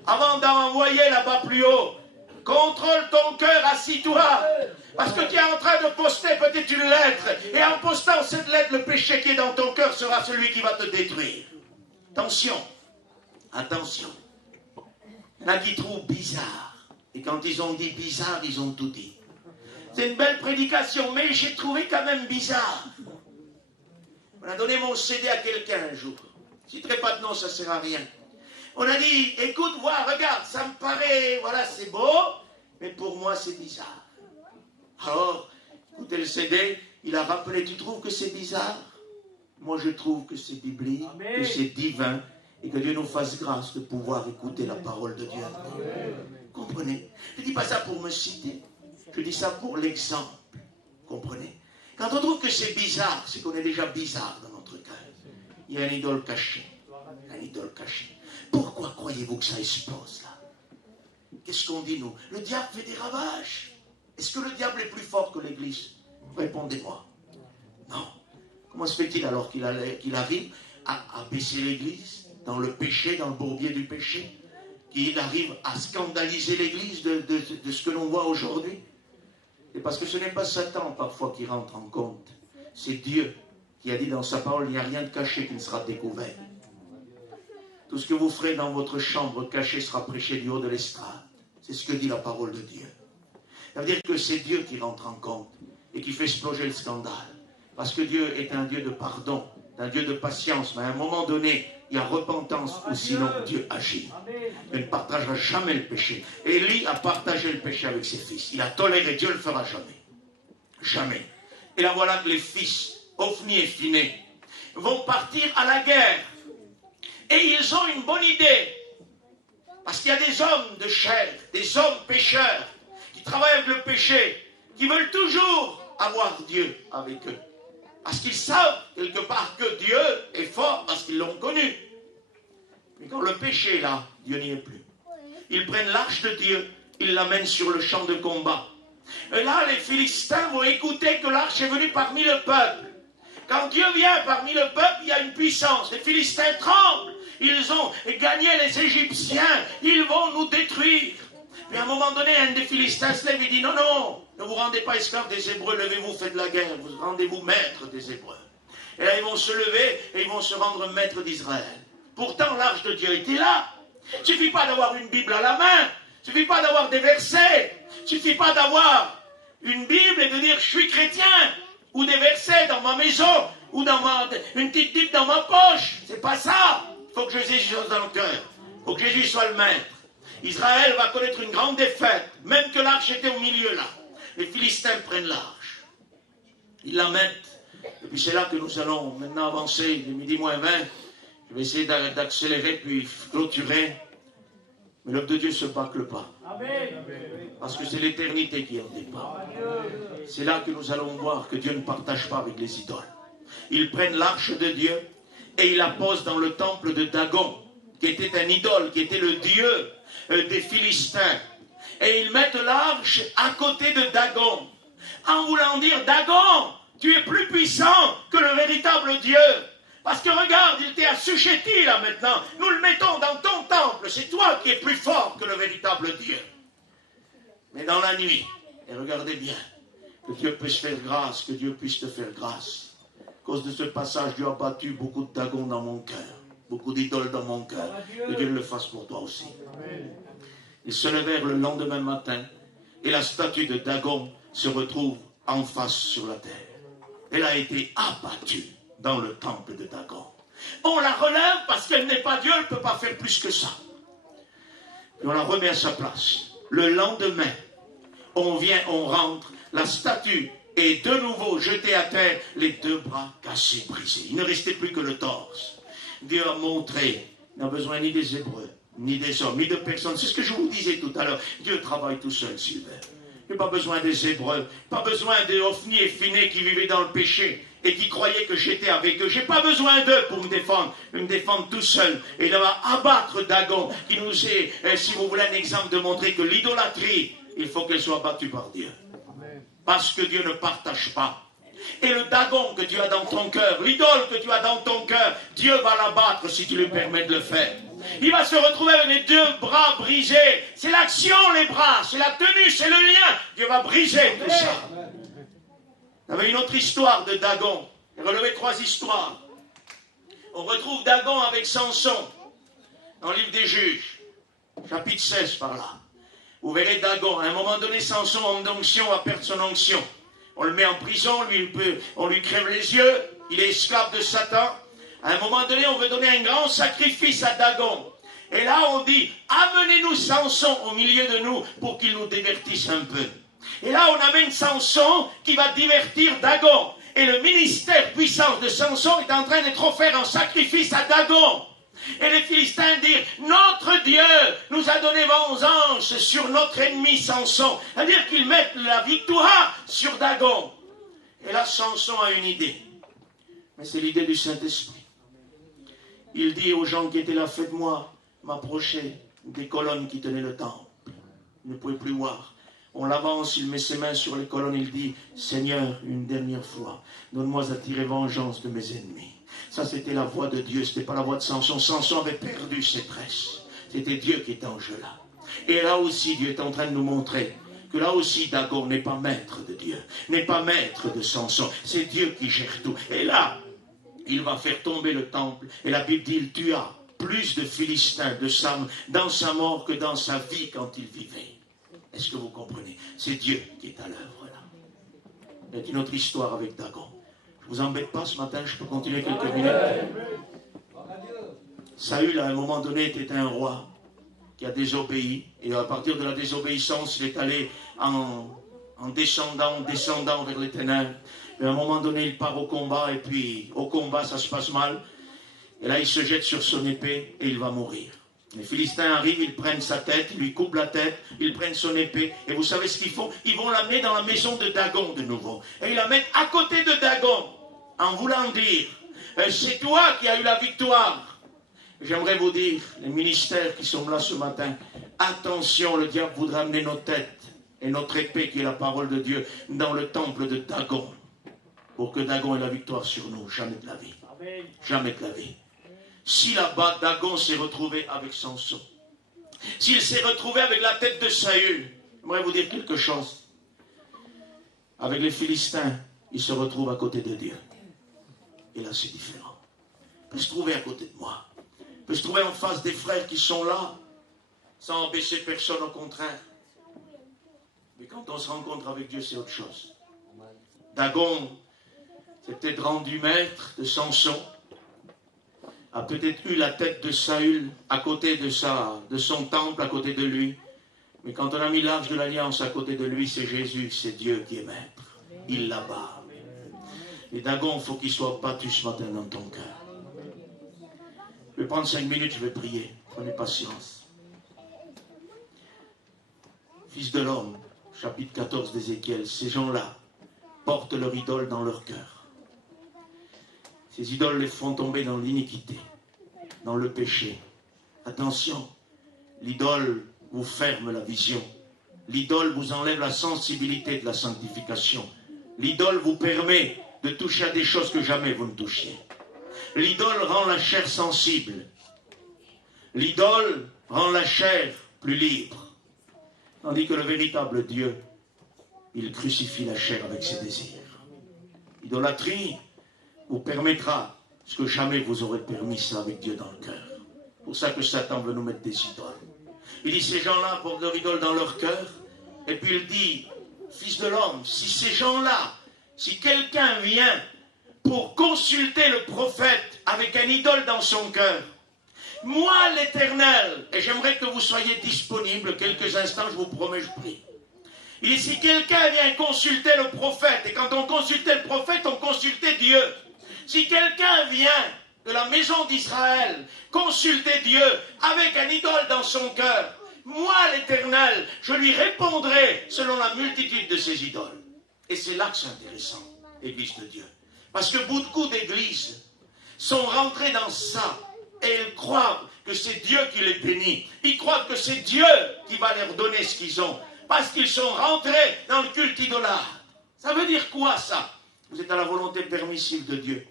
Avant d'envoyer là-bas plus haut, contrôle ton cœur, assis-toi. Parce que tu es en train de poster peut-être une lettre. Et en postant cette lettre, le péché qui est dans ton cœur sera celui qui va te détruire. Attention. Attention. Il y en a qui trouvent bizarre. Et quand ils ont dit bizarre, ils ont tout dit. C'est une belle prédication, mais j'ai trouvé quand même bizarre. On a donné mon CD à quelqu'un un jour. Je ne citerai pas de nom, ça ne sert à rien. On a dit, écoute, vois, regarde, ça me paraît, voilà, c'est beau, mais pour moi, c'est bizarre. Alors, écoutez le CD, il a rappelé, tu trouves que c'est bizarre? Moi, je trouve que c'est biblique, que c'est divin, Et que Dieu nous fasse grâce de pouvoir écouter la parole de Dieu. Comprenez? Je ne dis pas ça pour me citer. Je dis ça pour l'exemple. Comprenez? Quand on trouve que c'est bizarre, c'est qu'on est déjà bizarre dans notre cœur. Il y a une idole cachée. Une idole cachée. Pourquoi croyez-vous que ça explose là? Qu'est-ce qu'on dit nous? Le diable fait des ravages. Est-ce que le diable est plus fort que l'Église? Répondez-moi. Non. Comment se fait-il alors qu'il arrive à baisser l'Église dans le péché, dans le bourbier du péché? Qu'il arrive à scandaliser l'Église de ce que l'on voit aujourd'hui? C'est parce que ce n'est pas Satan parfois qui rentre en compte. C'est Dieu qui a dit dans sa parole, il n'y a rien de caché qui ne sera découvert. Tout ce que vous ferez dans votre chambre cachée sera prêché du haut de l'estrade. C'est ce que dit la parole de Dieu. Ça veut dire que c'est Dieu qui rentre en compte et qui fait exploser le scandale. Parce que Dieu est un Dieu de pardon, un Dieu de patience. Mais à un moment donné, il y a repentance ou sinon Dieu agit. Il ne partagera jamais le péché. Élie a partagé le péché avec ses fils. Il a toléré, Dieu ne le fera jamais. Jamais. Et là voilà que les fils, Ophni et Phiné, vont partir à la guerre. Et ils ont une bonne idée. Parce qu'il y a des hommes de chair, des hommes pécheurs, qui travaillent avec le péché, qui veulent toujours avoir Dieu avec eux. Parce qu'ils savent quelque part que Dieu est fort, parce qu'ils l'ont connu. Mais quand le péché est là, Dieu n'y est plus. Ils prennent l'arche de Dieu, ils l'amènent sur le champ de combat. Et là, les Philistins vont écouter que l'arche est venue parmi le peuple. Quand Dieu vient parmi le peuple, il y a une puissance. Les Philistins tremblent. Ils ont gagné les Égyptiens. Ils vont nous détruire. Mais à un moment donné, un des Philistins se lève et dit, non, non, ne vous rendez pas esclaves des Hébreux, levez-vous, faites la guerre, vous rendez-vous maîtres des Hébreux. Et là, ils vont se lever et ils vont se rendre maîtres d'Israël. Pourtant, l'arche de Dieu était là. Il ne suffit pas d'avoir une Bible à la main. Il ne suffit pas d'avoir des versets. Il ne suffit pas d'avoir une Bible et de dire, je suis chrétien. Ou des versets dans ma maison. Ou dans une petite Bible dans ma poche. C'est pas ça. Il faut que Jésus soit dans le cœur. Il faut que Jésus soit le maître. Israël va connaître une grande défaite, même que l'arche était au milieu là. Les Philistins prennent l'arche. Ils la mettent. Et puis c'est là que nous allons maintenant avancer. Il est midi moins 20. Je vais essayer d'accélérer puis clôturer. Mais l'œuvre de Dieu ne se bâcle pas. Parce que c'est l'éternité qui en dépend. C'est là que nous allons voir que Dieu ne partage pas avec les idoles. Ils prennent l'arche de Dieu et ils la posent dans le temple de Dagon, qui était un idole, qui était le dieu des Philistins. Et ils mettent l'arche à côté de Dagon, en voulant dire, Dagon, tu es plus puissant que le véritable Dieu. Parce que regarde, il t'est assujetti là maintenant. Nous le mettons dans ton temple. C'est toi qui es plus fort que le véritable Dieu. Mais dans la nuit, et regardez bien, que Dieu puisse faire grâce, que Dieu puisse te faire grâce. À cause de ce passage, Dieu a battu beaucoup de Dagon dans mon cœur. Beaucoup d'idoles dans mon cœur. Que Dieu le fasse pour toi aussi. Ils se levèrent le lendemain matin et la statue de Dagon se retrouve en face sur la terre. Elle a été abattue dans le temple de Dagon. On la relève parce qu'elle n'est pas Dieu, elle ne peut pas faire plus que ça. Et on la remet à sa place. Le lendemain, on vient, on rentre, la statue est de nouveau jetée à terre, les deux bras cassés, brisés. Il ne restait plus que le torse. Dieu a montré, il n'a besoin ni des Hébreux, ni des hommes, ni de personnes. C'est ce que je vous disais tout à l'heure. Dieu travaille tout seul, Sylvain. Il n'a pas besoin des Hébreux, pas besoin des Ophni et Phiné qui vivaient dans le péché et qui croyaient que j'étais avec eux. Je n'ai pas besoin d'eux pour me défendre. Je me défendre tout seul. Et il va abattre Dagon, qui nous est, si vous voulez, un exemple de montrer que l'idolâtrie, il faut qu'elle soit battue par Dieu. Parce que Dieu ne partage pas. Et le Dagon que tu as dans ton cœur, l'idole que tu as dans ton cœur, Dieu va l'abattre si tu lui permets de le faire. Il va se retrouver avec les deux bras brisés. C'est l'action, les bras, c'est la tenue, c'est le lien. Dieu va briser tout ça. Il y avait une autre histoire de Dagon. Il relevait 3 histoires. On retrouve Dagon avec Samson dans le livre des Juges, chapitre 16 par là. Vous verrez Dagon. À un moment donné, Samson, homme d'onction, va perdre son onction. On le met en prison, on lui crève les yeux, il est esclave de Satan. À un moment donné, on veut donner un grand sacrifice à Dagon. Et là, on dit, amenez-nous Samson au milieu de nous pour qu'il nous divertisse un peu. Et là, on amène Samson qui va divertir Dagon. Et le ministère puissance de Samson est en train d'être offert en sacrifice à Dagon. Et les Philistins dirent, notre Dieu nous a donné vengeance sur notre ennemi Samson. C'est-à-dire qu'ils mettent la victoire sur Dagon. Et là, Samson a une idée. Mais c'est l'idée du Saint-Esprit. Il dit aux gens qui étaient là, faites-moi m'approcher des colonnes qui tenaient le temple. Il ne pouvait plus voir. On l'avance, il met ses mains sur les colonnes, il dit, Seigneur, une dernière fois, donne-moi à tirer vengeance de mes ennemis. Ça, c'était la voix de Dieu, ce n'était pas la voix de Samson. Samson avait perdu ses tresses. C'était Dieu qui était en jeu là. Et là aussi, Dieu est en train de nous montrer que là aussi, Dagon n'est pas maître de Dieu, n'est pas maître de Samson. C'est Dieu qui gère tout. Et là, il va faire tomber le temple. Et la Bible dit, il tua plus de Philistins dans sa mort que dans sa vie quand il vivait. Est-ce que vous comprenez? C'est Dieu qui est à l'œuvre là. Il y a une autre histoire avec Dagon. Je ne vous embête pas ce matin, je peux continuer quelques minutes. Saül, à un moment donné, était un roi qui a désobéi. Et à partir de la désobéissance, il est allé en descendant vers les ténèbres. Et à un moment donné, il part au combat. Et puis, au combat, ça se passe mal. Et là, il se jette sur son épée et il va mourir. Les Philistins arrivent, ils prennent sa tête, ils lui coupent la tête, ils prennent son épée. Et vous savez ce qu'ils font? Ils vont l'amener dans la maison de Dagon de nouveau. Et ils la mettent à côté de Dagon, en voulant dire, c'est toi qui as eu la victoire. J'aimerais vous dire, les ministères qui sont là ce matin, attention, le diable voudra amener nos têtes et notre épée, qui est la parole de Dieu, dans le temple de Dagon, pour que Dagon ait la victoire sur nous. Jamais de la vie. Jamais de la vie. Si là-bas, Dagon s'est retrouvé avec Samson, s'il s'est retrouvé avec la tête de Saül, j'aimerais vous dire quelque chose. Avec les Philistins, il se retrouve à côté de Dieu. Et là, c'est différent. Il peut se trouver à côté de moi. Il peut se trouver en face des frères qui sont là, sans empêcher personne, au contraire. Mais quand on se rencontre avec Dieu, c'est autre chose. Dagon s'est peut-être rendu maître de Samson, a peut-être eu la tête de Saül à côté de son temple, à côté de lui. Mais quand on a mis l'arche de l'alliance à côté de lui, c'est Jésus, c'est Dieu qui est maître. Il la bat. Et Dagon, il faut qu'il soit battu ce matin dans ton cœur. Je vais prendre 5 minutes, je vais prier. Prenez patience. Fils de l'homme, chapitre 14 d'Ézéchiel, ces gens-là portent leur idole dans leur cœur. Ces idoles les font tomber dans l'iniquité, dans le péché. Attention, l'idole vous ferme la vision. L'idole vous enlève la sensibilité de la sanctification. L'idole vous permet de toucher à des choses que jamais vous ne touchiez. L'idole rend la chair sensible. L'idole rend la chair plus libre. Tandis que le véritable Dieu, il crucifie la chair avec ses désirs. L'idolâtrie vous permettra ce que jamais vous aurez permis ça avec Dieu dans le cœur. C'est pour ça que Satan veut nous mettre des idoles. Il dit, ces gens-là portent leur idole dans leur cœur. Et puis il dit, fils de l'homme, si ces gens-là, si quelqu'un vient pour consulter le prophète avec un idole dans son cœur, moi l'Éternel, et j'aimerais que vous soyez disponibles quelques instants, je vous promets, je prie. Il dit, si quelqu'un vient consulter le prophète, et quand on consultait le prophète, on consultait Dieu. Si quelqu'un vient de la maison d'Israël consulter Dieu avec un idole dans son cœur, moi l'Éternel, je lui répondrai selon la multitude de ses idoles. Et c'est là que c'est intéressant, Église de Dieu. Parce que beaucoup d'églises sont rentrées dans ça et elles croient que c'est Dieu qui les bénit. Ils croient que c'est Dieu qui va leur donner ce qu'ils ont. Parce qu'ils sont rentrés dans le culte idolâtre. Ça veut dire quoi ça? Vous êtes à la volonté permissive de Dieu,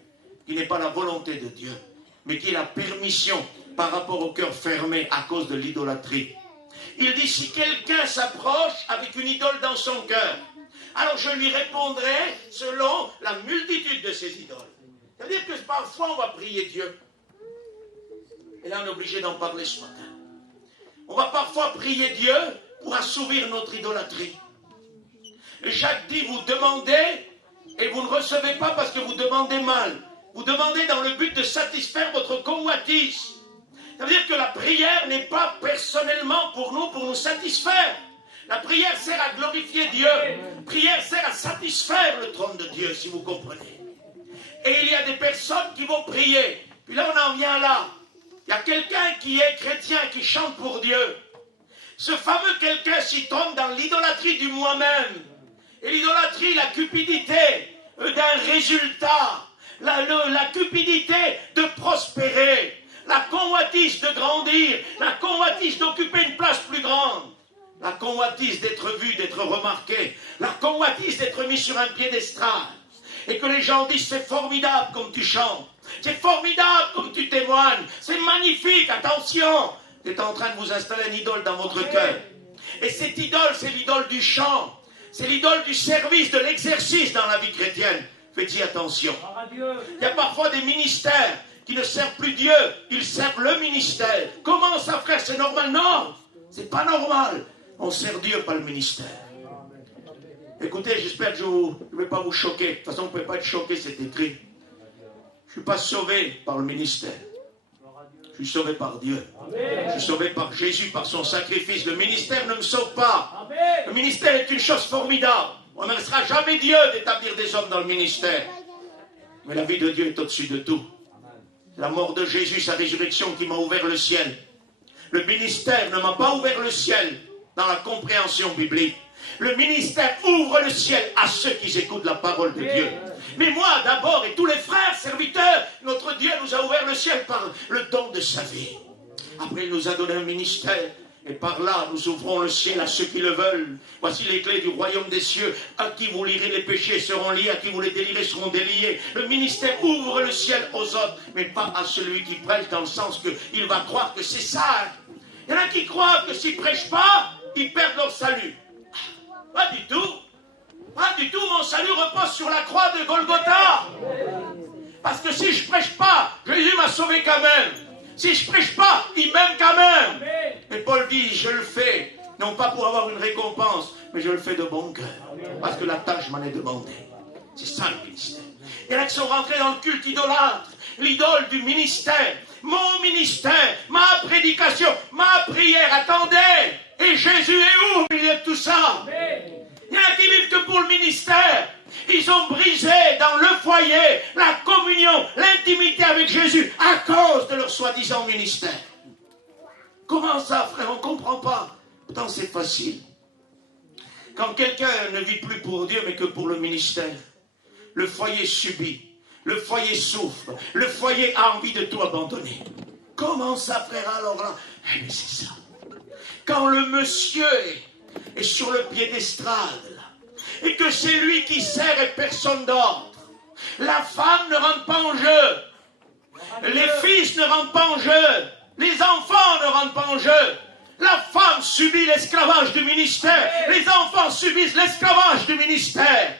qui n'est pas la volonté de Dieu, mais qui est la permission par rapport au cœur fermé à cause de l'idolâtrie. Il dit, si quelqu'un s'approche avec une idole dans son cœur, alors je lui répondrai selon la multitude de ses idoles. C'est-à-dire que parfois on va prier Dieu. Et là on est obligé d'en parler ce matin. On va parfois prier Dieu pour assouvir notre idolâtrie. Et Jacques dit, vous demandez et vous ne recevez pas parce que vous demandez mal. Vous demandez dans le but de satisfaire votre convoitise. Ça veut dire que la prière n'est pas personnellement pour nous satisfaire. La prière sert à glorifier Dieu. La prière sert à satisfaire le trône de Dieu, si vous comprenez. Et il y a des personnes qui vont prier. Puis là, on en vient là. Il y a quelqu'un qui est chrétien, qui chante pour Dieu. Ce fameux quelqu'un s'y tombe dans l'idolâtrie du moi-même. Et l'idolâtrie, la cupidité d'un résultat. La cupidité de prospérer. La convoitise de grandir. La convoitise d'occuper une place plus grande. La convoitise d'être vu, d'être remarqué. La convoitise d'être mis sur un piédestal. Et que les gens disent, c'est formidable comme tu chantes. C'est formidable comme tu témoignes. C'est magnifique, attention. Tu es en train de vous installer une idole dans votre cœur. Et cette idole, c'est l'idole du chant. C'est l'idole du service, de l'exercice dans la vie chrétienne. Faites-y attention. Il y a parfois des ministères qui ne servent plus Dieu. Ils servent le ministère. Comment ça, frère? C'est normal? Non, c'est pas normal. On sert Dieu, pas le ministère. Écoutez, j'espère que je ne vais pas vous choquer. De toute façon, vous ne pouvez pas être choqué, c'est écrit. Je ne suis pas sauvé par le ministère. Je suis sauvé par Dieu. Je suis sauvé par Jésus, par son sacrifice. Le ministère ne me sauve pas. Le ministère est une chose formidable. On ne laissera jamais Dieu d'établir des hommes dans le ministère. Mais la vie de Dieu est au-dessus de tout. La mort de Jésus, sa résurrection qui m'a ouvert le ciel. Le ministère ne m'a pas ouvert le ciel dans la compréhension biblique. Le ministère ouvre le ciel à ceux qui écoutent la parole de Dieu. Mais moi d'abord et tous les frères serviteurs, notre Dieu nous a ouvert le ciel par le don de sa vie. Après il nous a donné un ministère. Et par là, nous ouvrons le ciel à ceux qui le veulent. Voici les clés du royaume des cieux. À qui vous lirez les péchés seront liés, à qui vous les délirez seront déliés. Le ministère ouvre le ciel aux autres, mais pas à celui qui prêche, dans le sens qu'il va croire que c'est sage. Il y en a qui croient que s'ils ne prêchent pas, ils perdent leur salut. Pas du tout. Pas du tout. Mon salut repose sur la croix de Golgotha. Parce que si je ne prêche pas, Jésus m'a sauvé quand même. Si je ne prêche pas, il m'aime quand même. Mais Paul dit, je le fais, non pas pour avoir une récompense, mais je le fais de bon cœur. Parce que la tâche m'en est demandée. C'est ça le ministère. Il y en a qui sont rentrés dans le culte idolâtre. L'idole du ministère. Mon ministère, ma prédication, ma prière. Attendez. Et Jésus est où au milieu de tout ça? Il y en a qui vivent que pour le ministère. Ils ont brisé dans le foyer la communion, l'intimité avec Jésus à cause de leur soi-disant ministère. Comment ça, frère? On ne comprend pas. Pourtant, c'est facile. Quand quelqu'un ne vit plus pour Dieu, mais que pour le ministère, le foyer subit, le foyer souffre, le foyer a envie de tout abandonner. Comment ça, frère, alors là? Eh bien, c'est ça. Quand le monsieur est sur le piédestal, et que c'est lui qui sert et personne d'autre, la femme ne rentre pas en jeu, les fils ne rentrent pas en jeu, les enfants ne rentrent pas en jeu. La femme subit l'esclavage du ministère, les enfants subissent l'esclavage du ministère.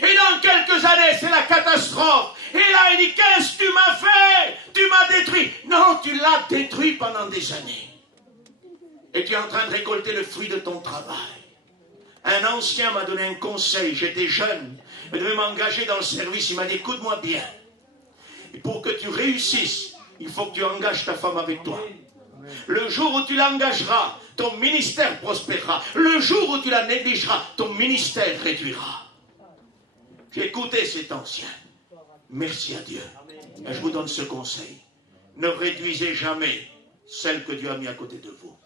Et dans quelques années, c'est la catastrophe. Et là, il dit, qu'est-ce que tu m'as fait? Tu m'as détruit. Non, tu l'as détruit pendant des années. Et tu es en train de récolter le fruit de ton travail. Un ancien m'a donné un conseil, j'étais jeune, je devais m'engager dans le service, il m'a dit, écoute-moi bien. Et pour que tu réussisses, il faut que tu engages ta femme avec toi. Le jour où tu l'engageras, ton ministère prospérera. Le jour où tu la négligeras, ton ministère réduira. J'ai écouté cet ancien. Merci à Dieu. Et je vous donne ce conseil. Ne réduisez jamais celle que Dieu a mis à côté de vous.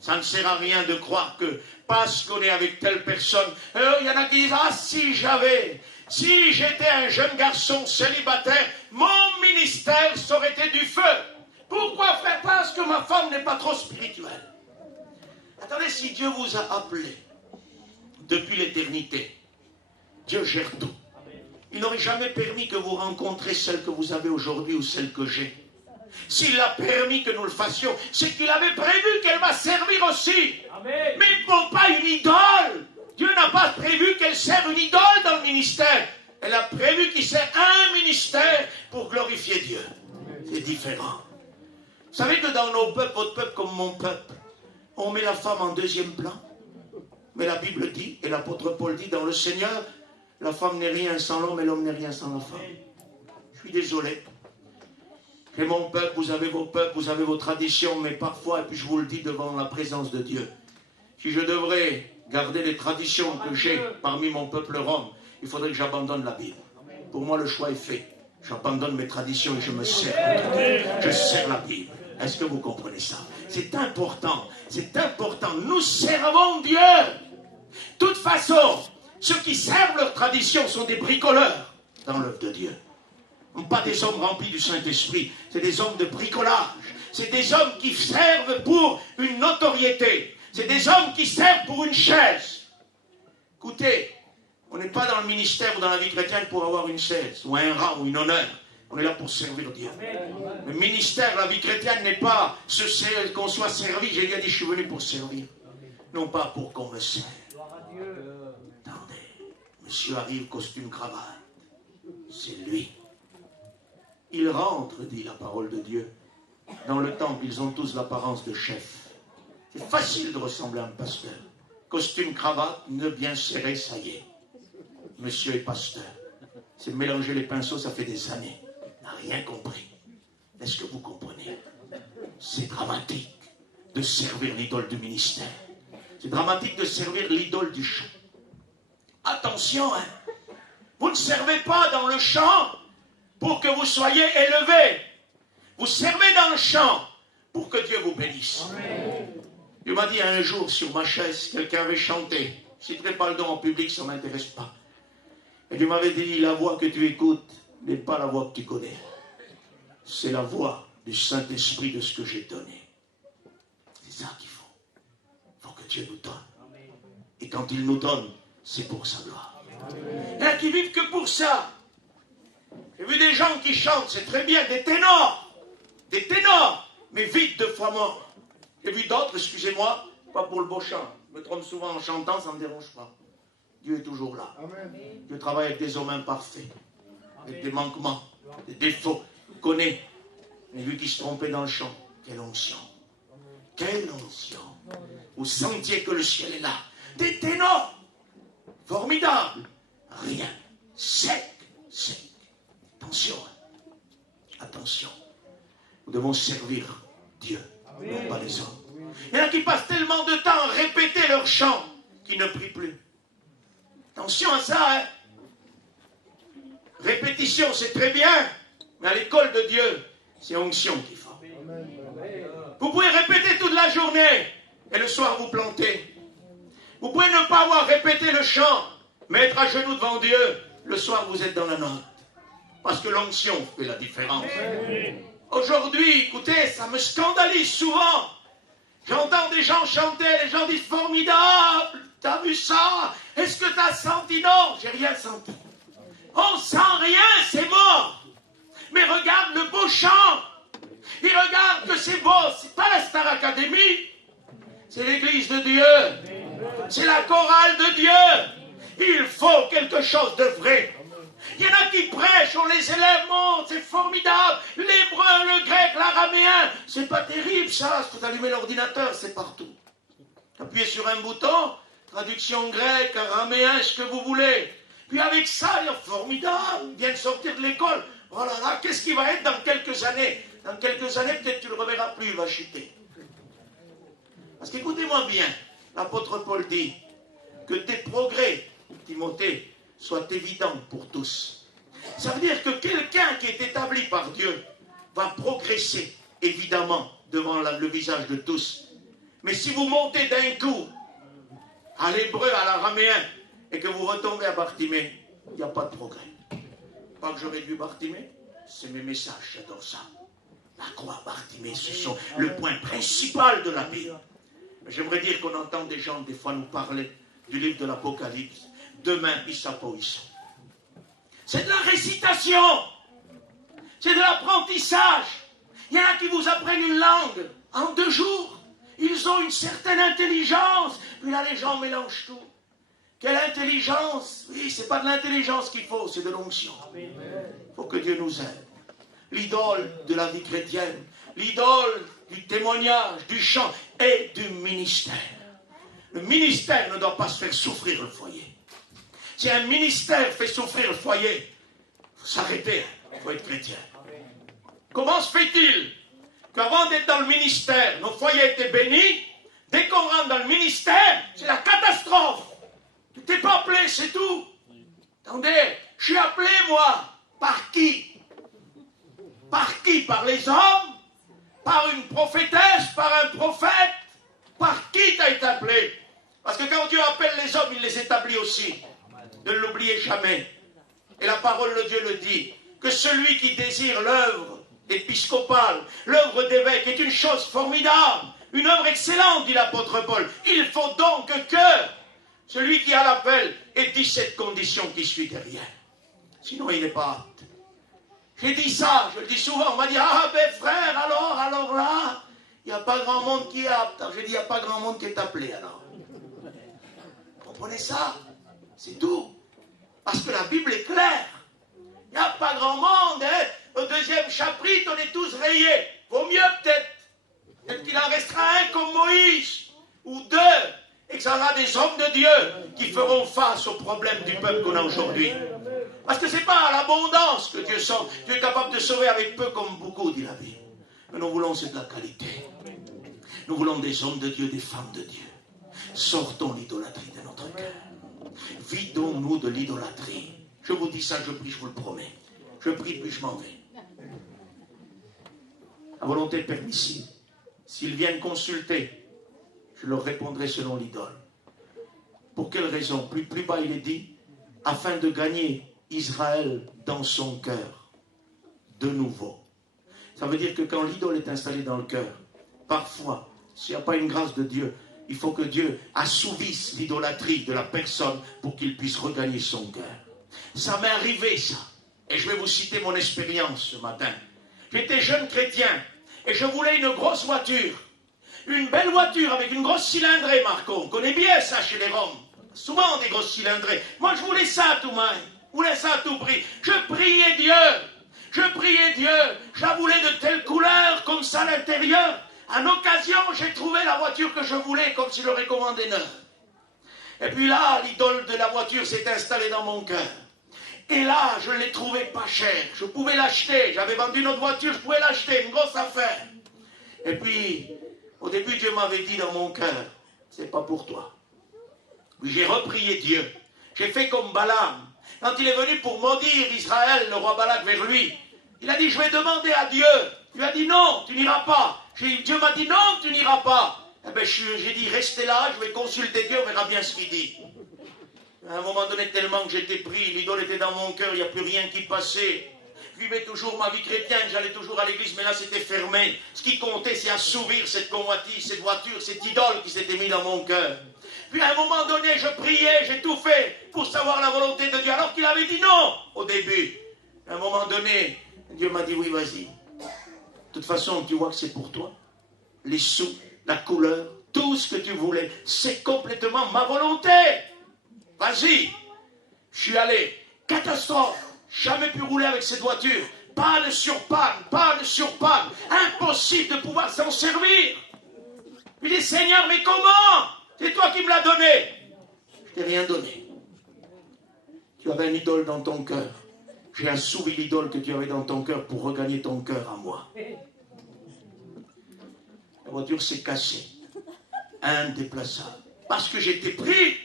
Ça ne sert à rien de croire que parce qu'on est avec telle personne, il y en a qui disent, ah si j'étais un jeune garçon célibataire, mon ministère ça aurait été du feu. Pourquoi, frère? Parce que ma femme n'est pas trop spirituelle. Attendez, si Dieu vous a appelé depuis l'éternité, Dieu gère tout. Il n'aurait jamais permis que vous rencontriez celle que vous avez aujourd'hui ou celle que j'ai. S'il a permis que nous le fassions, c'est qu'il avait prévu qu'elle va servir aussi. Amen. Mais bon, pas une idole. Dieu n'a pas prévu qu'elle serve une idole dans le ministère. Elle a prévu qu'il sert un ministère pour glorifier Dieu. C'est différent. Vous savez que dans nos peuples, votre peuple comme mon peuple, on met la femme en deuxième plan. Mais la Bible dit, et l'apôtre Paul dit, dans le Seigneur, la femme n'est rien sans l'homme et l'homme n'est rien sans la femme. Je suis désolé. Et mon peuple, vous avez vos peuples, vous avez vos traditions, mais parfois, et puis je vous le dis devant la présence de Dieu, si je devrais garder les traditions que j'ai parmi mon peuple rome, il faudrait que j'abandonne la Bible. Pour moi, le choix est fait. J'abandonne mes traditions et je me sers. Je sers la Bible. Est-ce que vous comprenez ça? C'est important. C'est important. Nous servons Dieu. De toute façon, ceux qui servent leur tradition sont des bricoleurs dans l'œuvre de Dieu. Pas des hommes remplis du Saint-Esprit. C'est des hommes de bricolage. C'est des hommes qui servent pour une notoriété. C'est des hommes qui servent pour une chaise. Écoutez, on n'est pas dans le ministère ou dans la vie chrétienne pour avoir une chaise, ou un rang, ou une honneur. On est là pour servir Dieu. Le ministère, la vie chrétienne n'est pas qu'on soit servi. J'ai déjà dit, je suis venu pour servir. Non pas pour qu'on me serve. Attendez, monsieur arrive, costume, cravate. C'est lui. Il rentre, dit la parole de Dieu. Dans le temple, ils ont tous l'apparence de chef. C'est facile de ressembler à un pasteur. Costume, cravate, nœud bien serré, ça y est. Monsieur est pasteur. C'est mélanger les pinceaux, ça fait des années. Il n'a rien compris. Est-ce que vous comprenez? C'est dramatique de servir l'idole du ministère. C'est dramatique de servir l'idole du chant. Attention, hein. Vous ne servez pas dans le chant pour que vous soyez élevés. Vous servez dans le chant pour que Dieu vous bénisse. Amen. Dieu m'a dit un jour sur ma chaise, quelqu'un avait chanté. Je ne citerai pas le nom en public, ça ne m'intéresse pas. Et Dieu m'avait dit, la voix que tu écoutes n'est pas la voix que tu connais. C'est la voix du Saint-Esprit de ce que j'ai donné. C'est ça qu'il faut. Il faut que Dieu nous donne. Et quand il nous donne, c'est pour sa gloire. Il y en a qui vivent que pour ça. J'ai vu des gens qui chantent, c'est très bien, des ténors, mais vite 2 fois morts. J'ai vu d'autres, excusez-moi, pas pour le beau chant. Je me trompe souvent en chantant, ça ne me dérange pas. Dieu est toujours là. Amen. Dieu travaille avec des hommes imparfaits, avec des manquements, des défauts. Il connaît. Mais lui qui se trompait dans le chant, quelle onction. Quelle onction. Vous sentiez que le ciel est là. Des ténors, formidables. Rien. Sec. Attention. Attention. Nous devons servir Dieu, non pas les hommes. Il y en a qui passent tellement de temps à répéter leur chant qu'ils ne prient plus. Attention à ça, hein. Répétition, c'est très bien, mais à l'école de Dieu, c'est onction qu'il faut. Vous pouvez répéter toute la journée et le soir vous planter. Vous pouvez ne pas avoir répété le chant, mais être à genoux devant Dieu. Le soir, vous êtes dans la note. Parce que l'onction fait la différence. Aujourd'hui, écoutez, ça me scandalise souvent. J'entends des gens chanter, les gens disent formidable, t'as vu ça? Est-ce que t'as senti? Non, j'ai rien senti. On sent rien, c'est mort. Mais regarde le beau chant. Il regarde que c'est beau. C'est pas la Star Academy. C'est l'église de Dieu. C'est la chorale de Dieu. Il faut quelque chose de vrai. Il y en a qui prêchent, on les élève, c'est formidable. L'hébreu, le grec, l'araméen, c'est pas terrible ça. Il faut allumer l'ordinateur, c'est partout. Appuyez sur un bouton, traduction grecque, araméen, ce que vous voulez. Puis avec ça, il est formidable. Il vient de sortir de l'école. Oh là là, qu'est-ce qu'il va être dans quelques années? Dans quelques années, peut-être tu ne le reverras plus, il va chuter. Parce qu'écoutez-moi bien, l'apôtre Paul dit que tes progrès, Timothée, soient évidents pour tous. Ça veut dire que quelqu'un qui est établi par Dieu va progresser, évidemment, devant le visage de tous. Mais si vous montez d'un coup à l'hébreu, à l'araméen, et que vous retombez à Bartimée, il n'y a pas de progrès. Pas que je réduis Bartimée, c'est mes messages, j'adore ça. La croix, Bartimée, ce sont le point principal de la Bible. J'aimerais dire qu'on entend des gens, des fois, nous parler du livre de l'Apocalypse. Demain, ils ne savent pas où ils sont. C'est de la récitation. C'est de l'apprentissage. Il y en a qui vous apprennent une langue en 2 jours. Ils ont une certaine intelligence. Puis là, les gens mélangent tout. Quelle intelligence? Oui, ce n'est pas de l'intelligence qu'il faut, c'est de l'onction. Il faut que Dieu nous aide. L'idole de la vie chrétienne, l'idole du témoignage, du chant et du ministère. Le ministère ne doit pas se faire souffrir le foyer. Si un ministère fait souffrir le foyer, il faut s'arrêter, il faut être chrétien. Comment se fait-il qu'avant d'être dans le ministère, nos foyers étaient bénis? Dès qu'on rentre dans le ministère, c'est la catastrophe. Tu t'es pas appelé, c'est tout. Attendez, je suis appelé, moi. Par qui? Par qui? Par les hommes? par une prophétesse, par un prophète. Par qui t'as été appelé? Parce que quand Dieu appelle les hommes, il les établit aussi. Ne l'oubliez jamais. Et la parole de Dieu le dit, que celui qui désire l'œuvre épiscopale, l'œuvre d'évêque est une chose formidable, une œuvre excellente, dit l'apôtre Paul. Il faut donc que celui qui a l'appel ait 17 conditions qui suivent derrière. Sinon, il n'est pas apte. J'ai dit ça, je le dis souvent, on m'a dit, ah ben frère, alors là, il n'y a pas grand monde qui est apte. J'ai dit, il n'y a pas grand monde qui est appelé alors. Vous comprenez ça? C'est tout. Parce que la Bible est claire. Il n'y a pas grand monde. Hein? Au 2e chapitre, on est tous rayés. Vaut mieux peut-être. Peut-être qu'il en restera un comme Moïse. Ou 2. Et que ça sera des hommes de Dieu qui feront face aux problèmes du peuple qu'on a aujourd'hui. Parce que ce n'est pas à l'abondance que Dieu sauve. Dieu est capable de sauver avec peu comme beaucoup, dit la Bible. Mais nous voulons, c'est de la qualité. Nous voulons des hommes de Dieu, des femmes de Dieu. Sortons l'idolâtrie de notre cœur. Vidons-nous de l'idolâtrie. Je vous dis ça, je prie, je vous le promets. Je prie, puis je m'en vais. La volonté permissive. S'ils viennent consulter, je leur répondrai selon l'idole. Pour quelle raison? Plus bas, il est dit, afin de gagner Israël dans son cœur, de nouveau. Ça veut dire que quand l'idole est installée dans le cœur, parfois, s'il n'y a pas une grâce de Dieu, il faut que Dieu assouvisse l'idolâtrie de la personne pour qu'il puisse regagner son cœur. Ça m'est arrivé, ça. Et je vais vous citer mon expérience ce matin. J'étais jeune chrétien et je voulais une grosse voiture. Une belle voiture avec une grosse cylindrée, Marco. On connaît bien ça chez les Roms. Souvent des grosses cylindrées. Moi, je voulais ça à tout main. Je voulais ça à tout prix. Je priais Dieu. Je la voulais de telle couleur, comme ça à l'intérieur. En occasion, j'ai trouvé la voiture que je voulais, comme si je l'aurais commandé neuf. Et puis là, l'idole de la voiture s'est installée dans mon cœur. Et là, je l'ai trouvée pas chère. Je pouvais l'acheter. J'avais vendu une autre voiture, je pouvais l'acheter. Une grosse affaire. Et puis, au début, Dieu m'avait dit dans mon cœur, c'est pas pour toi. Puis j'ai reprié Dieu. J'ai fait comme Balaam. Quand il est venu pour maudire Israël, le roi Balak vers lui, il a dit, je vais demander à Dieu. Il lui a dit, non, tu n'iras pas. Dieu m'a dit, non, tu n'iras pas. Eh bien, j'ai dit, restez là, je vais consulter Dieu, on verra bien ce qu'il dit. À un moment donné, tellement que j'étais pris, l'idole était dans mon cœur, il n'y a plus rien qui passait. Je vivais toujours ma vie chrétienne, j'allais toujours à l'église, mais là c'était fermé. Ce qui comptait, c'est assouvir cette convoitise, cette voiture, cette idole qui s'était mise dans mon cœur. Puis à un moment donné, je priais, j'ai tout fait pour savoir la volonté de Dieu, alors qu'il avait dit non au début. À un moment donné, Dieu m'a dit, oui, vas-y. De toute façon, tu vois que c'est pour toi. Les sous, la couleur, tout ce que tu voulais, c'est complètement ma volonté. Vas-y. Je suis allé. Catastrophe. Jamais pu rouler avec cette voiture. Panne sur panne, panne sur panne. Impossible de pouvoir s'en servir. Il dit, Seigneur, mais comment? C'est toi qui me l'as donné. Je t'ai rien donné. Tu avais une idole dans ton cœur. J'ai assouvi l'idole que tu avais dans ton cœur pour regagner ton cœur à moi. La voiture s'est cassée. Indéplaçable. Parce que j'étais pris.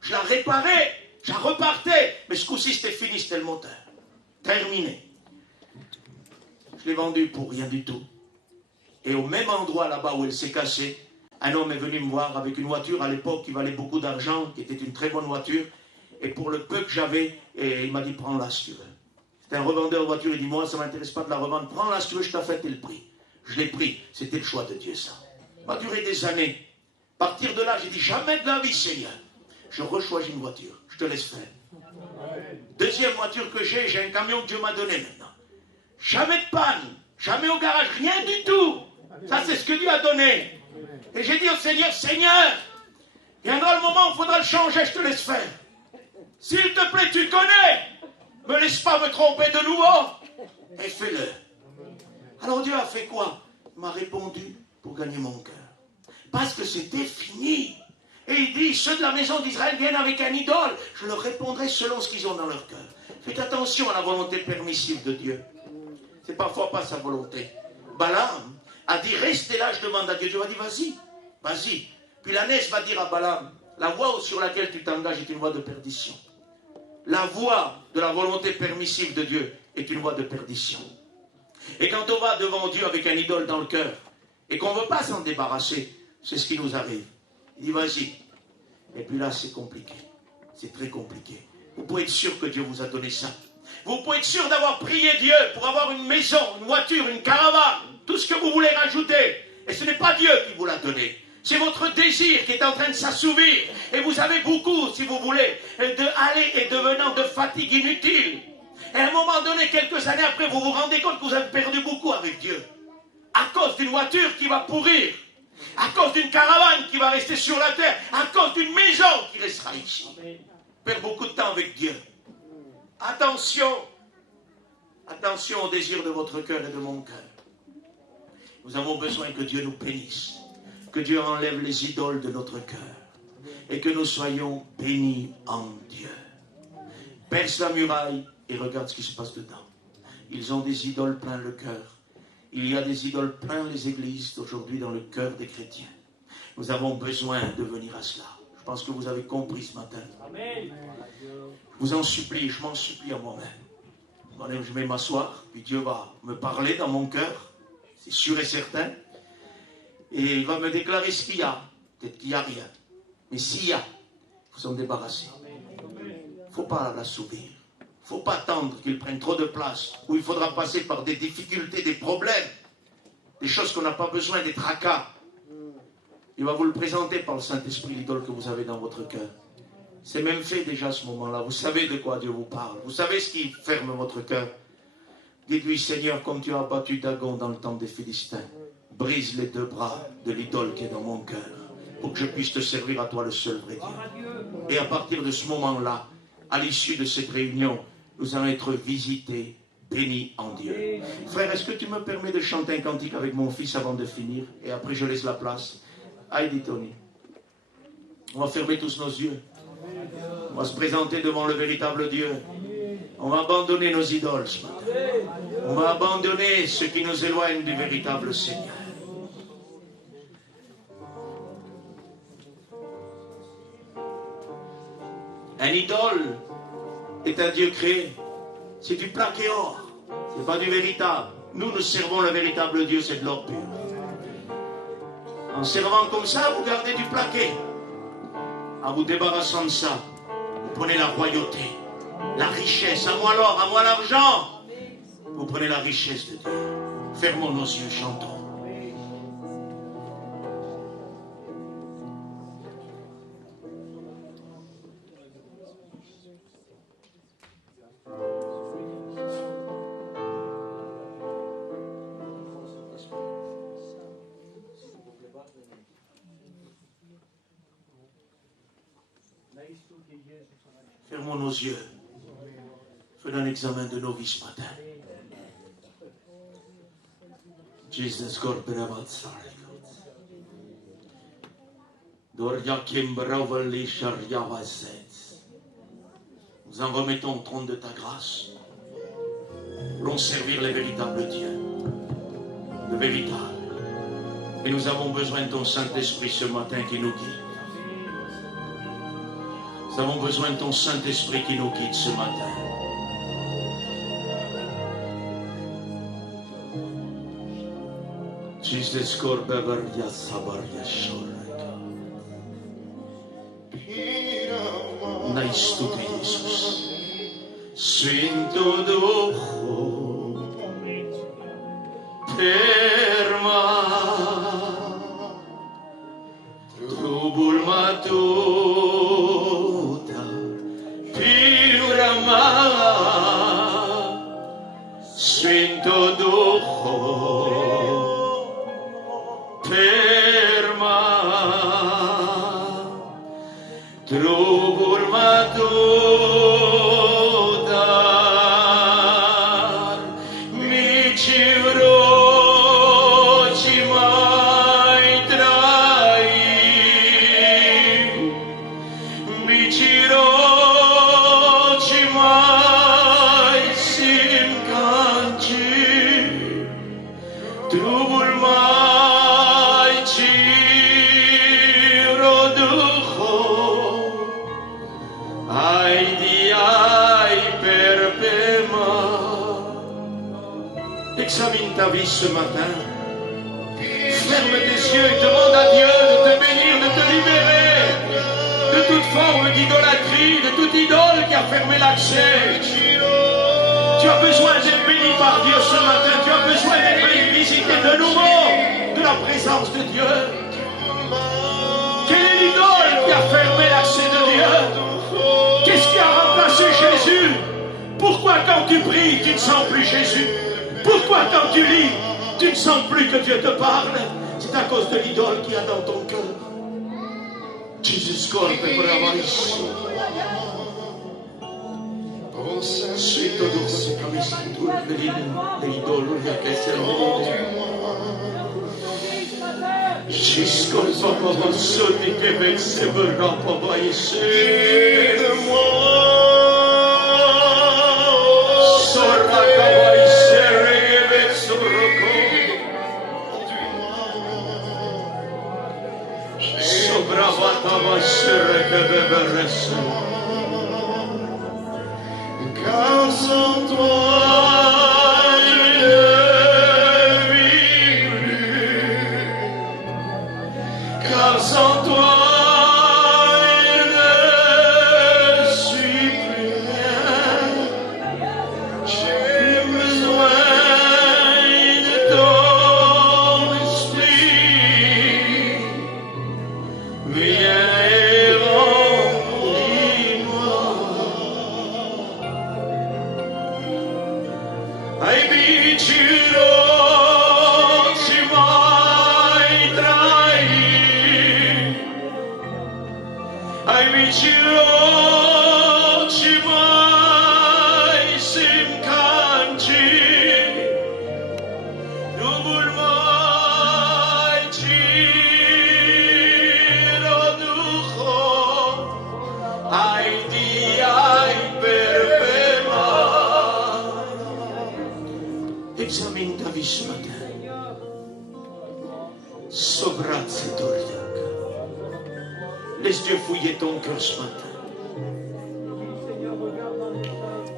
Je la réparais. Je la repartais. Mais ce coup-ci, c'était fini, c'était le moteur. Terminé. Je l'ai vendue pour rien du tout. Et au même endroit là-bas où elle s'est cassée, un homme est venu me voir avec une voiture à l'époque qui valait beaucoup d'argent, qui était une très bonne voiture. Et pour le peu que j'avais, il m'a dit, prends-la si tu veux. C'était un revendeur de voiture, il dit, moi, ça ne m'intéresse pas de la revendre. Prends-la si tu veux, je t'affecte le prix. Je l'ai pris. C'était le choix de Dieu, ça. Ça m'a duré des années. À partir de là, j'ai dit, jamais de la vie, Seigneur. Je rechoisis une voiture. Je te laisse faire. Deuxième voiture que j'ai un camion que Dieu m'a donné maintenant. Jamais de panne. Jamais au garage. Rien du tout. Ça, c'est ce que Dieu a donné. Et j'ai dit au Seigneur, Seigneur, viendra le moment où il faudra le changer, je te laisse faire. S'il te plaît, tu connais. Me laisse pas me tromper de nouveau. Et fais-le. Alors Dieu a fait quoi? Il m'a répondu pour gagner mon cœur. Parce que c'était fini. Et il dit, ceux de la maison d'Israël viennent avec un idole. Je leur répondrai selon ce qu'ils ont dans leur cœur. Faites attention à la volonté permissive de Dieu. C'est parfois pas sa volonté. Balaam a dit, restez là, je demande à Dieu. Dieu va dire, vas-y, vas-y. Puis l'ânesse va dire à Balaam, la voie sur laquelle tu t'engages est une voie de perdition. La voie de la volonté permissive de Dieu est une voie de perdition. Et quand on va devant Dieu avec un idole dans le cœur, et qu'on ne veut pas s'en débarrasser, c'est ce qui nous arrive. Il dit, vas-y. Et puis là, c'est compliqué. C'est très compliqué. Vous pouvez être sûr que Dieu vous a donné ça. Vous pouvez être sûr d'avoir prié Dieu pour avoir une maison, une voiture, une caravane, tout ce que vous voulez rajouter. Et ce n'est pas Dieu qui vous l'a donné. C'est votre désir qui est en train de s'assouvir. Et vous avez beaucoup, si vous voulez, d'aller et devenant de fatigue inutile. Et à un moment donné, quelques années après, vous vous rendez compte que vous avez perdu beaucoup avec Dieu. À cause d'une voiture qui va pourrir. À cause d'une caravane qui va rester sur la terre. À cause d'une maison qui restera ici. Perd beaucoup de temps avec Dieu. Attention. Attention au désir de votre cœur et de mon cœur. Nous avons besoin que Dieu nous bénisse. Que Dieu enlève les idoles de notre cœur. Et que nous soyons bénis en Dieu. Perce la muraille et regarde ce qui se passe dedans. Ils ont des idoles plein le cœur. Il y a des idoles plein les églises aujourd'hui dans le cœur des chrétiens. Nous avons besoin de venir à cela. Je pense que vous avez compris ce matin. Amen. Je vous en supplie, je m'en supplie à moi-même. Moi-même, je vais m'asseoir, puis Dieu va me parler dans mon cœur, c'est sûr et certain. Et il va me déclarer ce qu'il y a. Peut-être qu'il n'y a rien. Mais s'il y a, il faut s'en débarrasser. Il ne faut pas l'assouvir. Il ne faut pas attendre qu'il prenne trop de place, où il faudra passer par des difficultés, des problèmes, des choses qu'on n'a pas besoin, des tracas. Il va vous le présenter par le Saint-Esprit, l'idole que vous avez dans votre cœur. C'est même fait déjà à ce moment-là. Vous savez de quoi Dieu vous parle. Vous savez ce qui ferme votre cœur. Dites-lui, Seigneur, comme tu as abattu Dagon dans le temple des Philistins, brise les deux bras de l'idole qui est dans mon cœur, pour que je puisse te servir à toi le seul vrai Dieu. Et à partir de ce moment-là, à l'issue de cette réunion, nous allons être visités, bénis en Dieu. Frère, est-ce que tu me permets de chanter un cantique avec mon fils avant de finir? Et après, je laisse la place. Heidi Tony. On va fermer tous nos yeux. On va se présenter devant le véritable Dieu. On va abandonner nos idoles ce matin. On va abandonner ce qui nous éloigne du véritable Seigneur. Un idole est un Dieu créé. C'est du plaqué or. C'est pas du véritable. Nous servons le véritable Dieu, c'est de l'or pur. En servant comme ça, vous gardez du plaqué. En vous débarrassant de ça, vous prenez la royauté, la richesse. À moi l'or, à moi l'argent. Vous prenez la richesse de Dieu. Fermons nos yeux, chantons. Fermons nos yeux. Faisons un examen de nos vies ce matin. Jesus nous en remettons au trône de ta grâce. Voulons servir les véritables dieux. Le véritable. Et nous avons besoin de ton Saint-Esprit ce matin qui nous guide. Nous avons besoin de ton Saint-Esprit qui nous guide ce matin. Jesus korbeverja sabarja shoreka. Naistute Jezus. Svinto Duhu. Terma. Trubul matuta. Pirama. Svinto Duhu. Ferma, trubul matudar, mici vroci mai trai, mici vroci mai simcanci, Examine ta vie ce matin. Ferme tes yeux et demande à Dieu de te bénir, de te libérer de toute forme d'idolâtrie, de toute idole qui a fermé l'accès. Tu as besoin d'être béni par Dieu ce matin. Tu as besoin d'être visité de nouveau de la présence de Dieu. Quelle est l'idole qui a fermé l'accès de Dieu? Qu'est-ce qui a remplacé Jésus? Pourquoi quand tu pries, tu ne sens plus Jésus? Pourquoi quand tu lis, tu ne sens plus que Dieu te parle? C'est à cause de l'idole qu'il y a dans ton cœur. Jesus colpe bravais. Sui to duce camisti tu le idolo che servono. Jesus colpa bavassoni che vesse verrà pavaise. Sorra cavaise che vesse rocco. Sobravata vaise che beveresse. Car sans toi je ne vis plus, car sans toi je ne suis plus rien. J'ai besoin de ton esprit. Viens et remplis-moi. I beat you, Lord, tu m'as trahi. I beat you, Lord, tu m'as incanté. Rubul mai tiro duho, ai di ai perpema. Examine ta vie ce matin. Sobrazzi Doriak. Laisse Dieu fouiller ton cœur ce matin.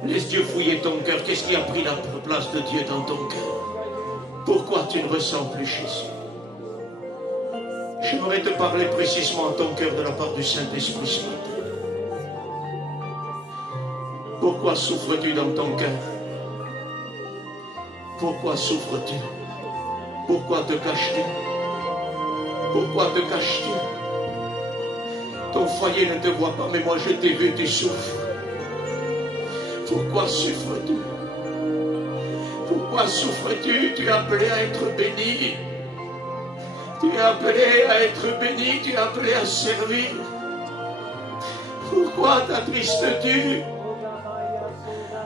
Laisse Dieu fouiller ton cœur. Qu'est-ce qui a pris la place de Dieu dans ton cœur? Pourquoi tu ne ressens plus Jésus? J'aimerais te parler précisément à ton cœur de la part du Saint-Esprit ce matin. Pourquoi souffres-tu dans ton cœur? Pourquoi souffres-tu? Pourquoi te caches-tu? Pourquoi te caches-tu? Ton foyer ne te voit pas, mais moi je t'ai vu, tu souffres. Pourquoi souffres-tu? Pourquoi souffres-tu? Tu es appelé à être béni. Tu es appelé à être béni, tu es appelé à servir. Pourquoi t'attristes-tu?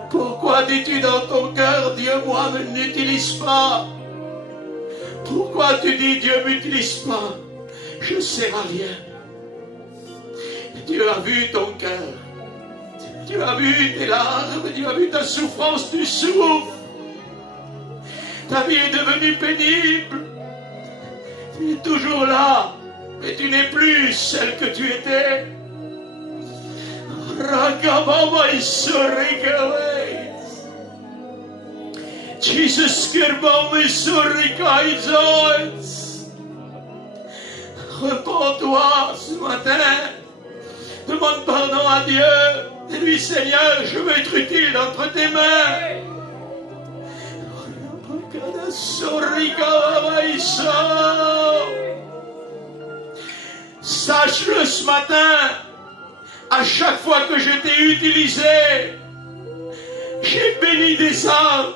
Pourquoi dis-tu dans ton cœur, Dieu, moi, ne m'utilise pas? Pourquoi tu dis, Dieu, ne m'utilise pas? Je ne sers à rien. Dieu a vu ton cœur. Dieu a vu tes larmes. Dieu a vu ta souffrance, tu souffres. Ta vie est devenue pénible. Tu es toujours là, mais tu n'es plus celle que tu étais. Jesus repends-toi ce matin. Demande pardon à Dieu. Dis-lui, Seigneur, je veux être utile entre tes mains. Sache-le ce matin. À chaque fois que je t'ai utilisé, j'ai béni des âmes.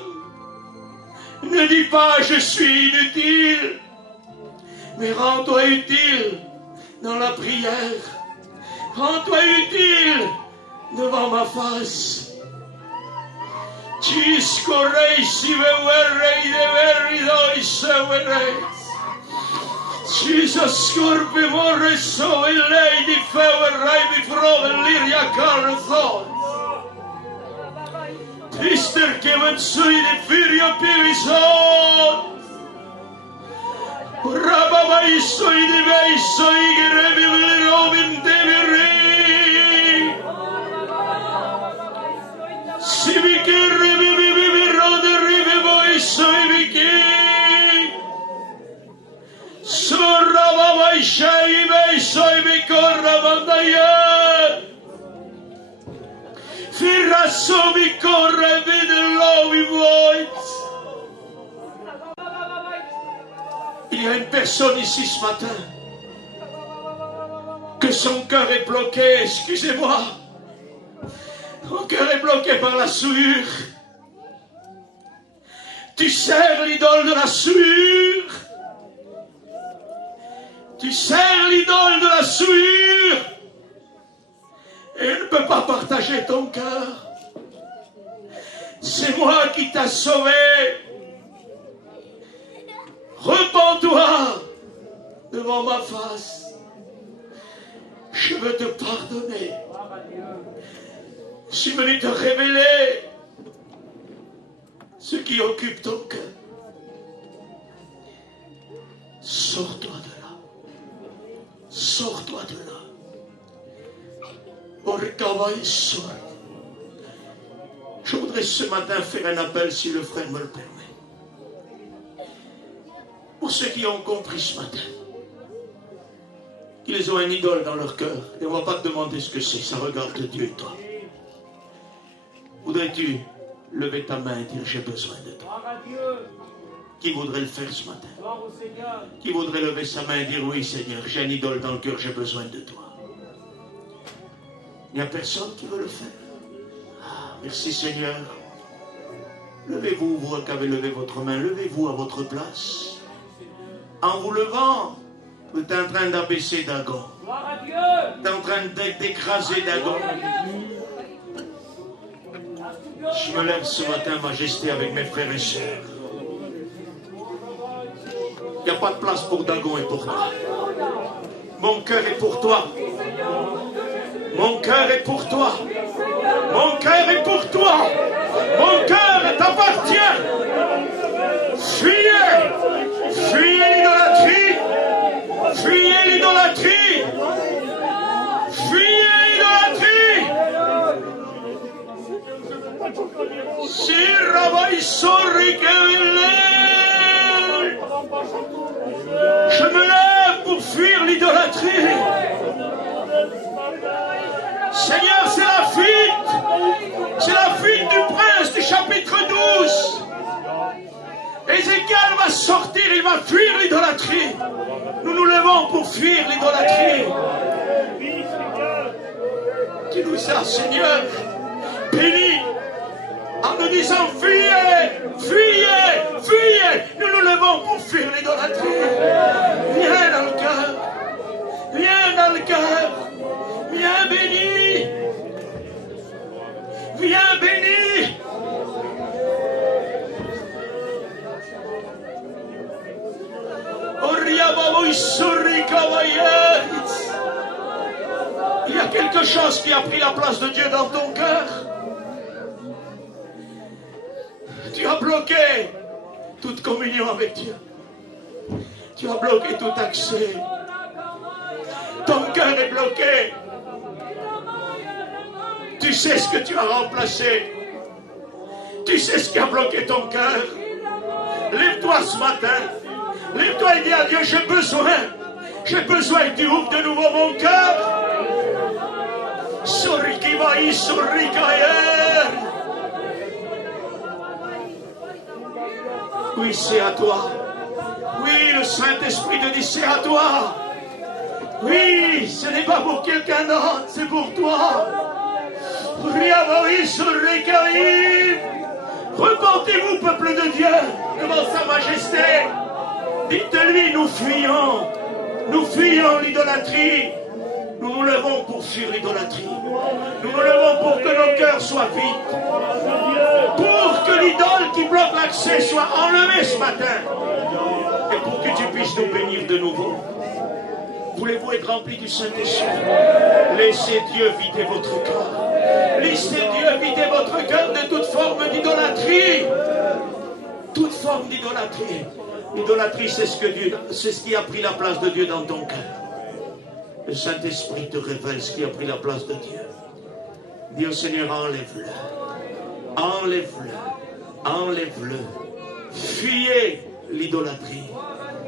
Ne dis pas je suis inutile, mais rends-toi utile dans la prière. Rends-toi utile devant ma face. Jesus scorpe vorre so e lei di feu e rai di frove liria carthon. Trister che ven sui di firio pivison. Rabavai soi di vei soi che revi rovin deveri. Si vi che revi rode rivi voi soi vi Il y a une personne ici ce matin que son cœur est bloqué, excusez-moi. Mon cœur est bloqué par la souillure. Tu sers l'idole de la souillure. Tu sers l'idole de la souillure. Et ne peux pas partager ton cœur. C'est moi qui t'a sauvé. Repends-toi devant ma face. Je veux te pardonner. Je suis venu te révéler ce qui occupe ton cœur. Sors-toi de là. Sors-toi de là. Je voudrais ce matin faire un appel si le frère me le permet. Pour ceux qui ont compris ce matin qu'ils ont un idole dans leur cœur, et on ne va pas te demander ce que c'est, ça regarde Dieu et toi. Voudrais-tu lever ta main et dire j'ai besoin de toi? Qui voudrait le faire ce matin? Qui voudrait lever sa main et dire oui Seigneur, j'ai un idole dans le cœur, j'ai besoin de toi? Il n'y a personne qui veut le faire. Ah, merci Seigneur. Levez-vous, vous qui avez levé votre main, levez-vous à votre place. En vous levant, vous êtes en train d'abaisser Dagon. Vous êtes en train d'écraser Dagon. Je me lève ce matin, Majesté, avec mes frères et sœurs. Il n'y a pas de place pour Dagon et pour toi. Mon cœur est pour toi. Mon cœur est pour toi. Mon cœur est pour toi. Mon cœur t'appartient. Fuyez. Fuyez l'idolâtrie. Fuyez l'idolâtrie. Fuyez l'idolâtrie. Je me lève pour fuir l'idolâtrie. Seigneur, c'est la fuite. C'est la fuite du prince du chapitre 12. Ézéchiel va sortir, il va fuir l'idolâtrie. Nous nous levons pour fuir l'idolâtrie. Tu nous as, Seigneur, bénis en nous disant fuyez, fuyez, fuyez. Nous nous levons pour fuir l'idolâtrie. Viens dans le cœur. Viens dans le cœur. Viens béni. Viens béni. Il y a quelque chose qui a pris la place de Dieu dans ton cœur. Tu as bloqué toute communion avec Dieu. Tu as bloqué tout accès. Ton cœur est bloqué. Tu sais ce que tu as remplacé. Tu sais ce qui a bloqué ton cœur. Lève-toi ce matin. Lève-toi et dis à Dieu, j'ai besoin que tu ouvres de nouveau mon cœur. Oui, c'est à toi. Oui, le Saint-Esprit te dit, c'est à toi. Oui, ce n'est pas pour quelqu'un d'autre, c'est pour toi. Repentez-vous, peuple de Dieu, devant sa majesté. Dites-lui, nous fuyons l'idolâtrie. Nous nous levons pour fuir l'idolâtrie. Nous nous levons pour que nos cœurs soient vides. Pour que l'idole qui bloque l'accès soit enlevée ce matin. Et pour que tu puisses nous bénir de nouveau. Voulez-vous être rempli du Saint-Esprit? Laissez Dieu vider votre cœur. Laissez Dieu vider votre cœur de toute forme d'idolâtrie. Toute forme d'idolâtrie. L'idolâtrie, c'est ce qui a pris la place de Dieu dans ton cœur. Le Saint-Esprit te révèle ce qui a pris la place de Dieu. Dis au Seigneur, enlève-le. Enlève-le. Enlève-le. Fuyez l'idolâtrie.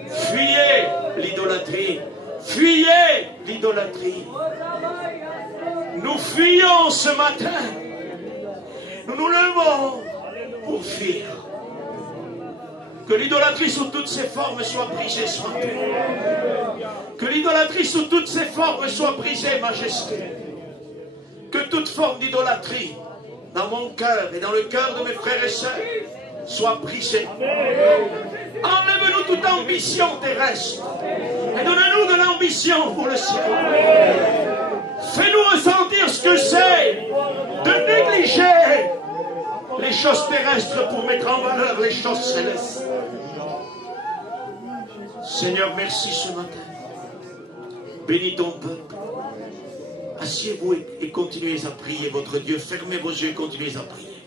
Fuyez l'idolâtrie. Fuyez l'idolâtrie. Nous fuyons ce matin Nous nous levons pour fuir. Que l'idolâtrie sous toutes ses formes soit brisée ce matin. Que l'idolâtrie sous toutes ses formes soit brisée, Majesté. Que toute forme d'idolâtrie dans mon cœur et dans le cœur de mes frères et sœurs soit brisée. Enlève-nous toute ambition terrestre et donne-nous de l'ambition pour le ciel. Fais-nous ressentir ce que c'est de négliger les choses terrestres pour mettre en valeur les choses célestes. Seigneur, merci ce matin. Bénis ton peuple. Asseyez-vous et continuez à prier votre Dieu. Fermez vos yeux et continuez à prier.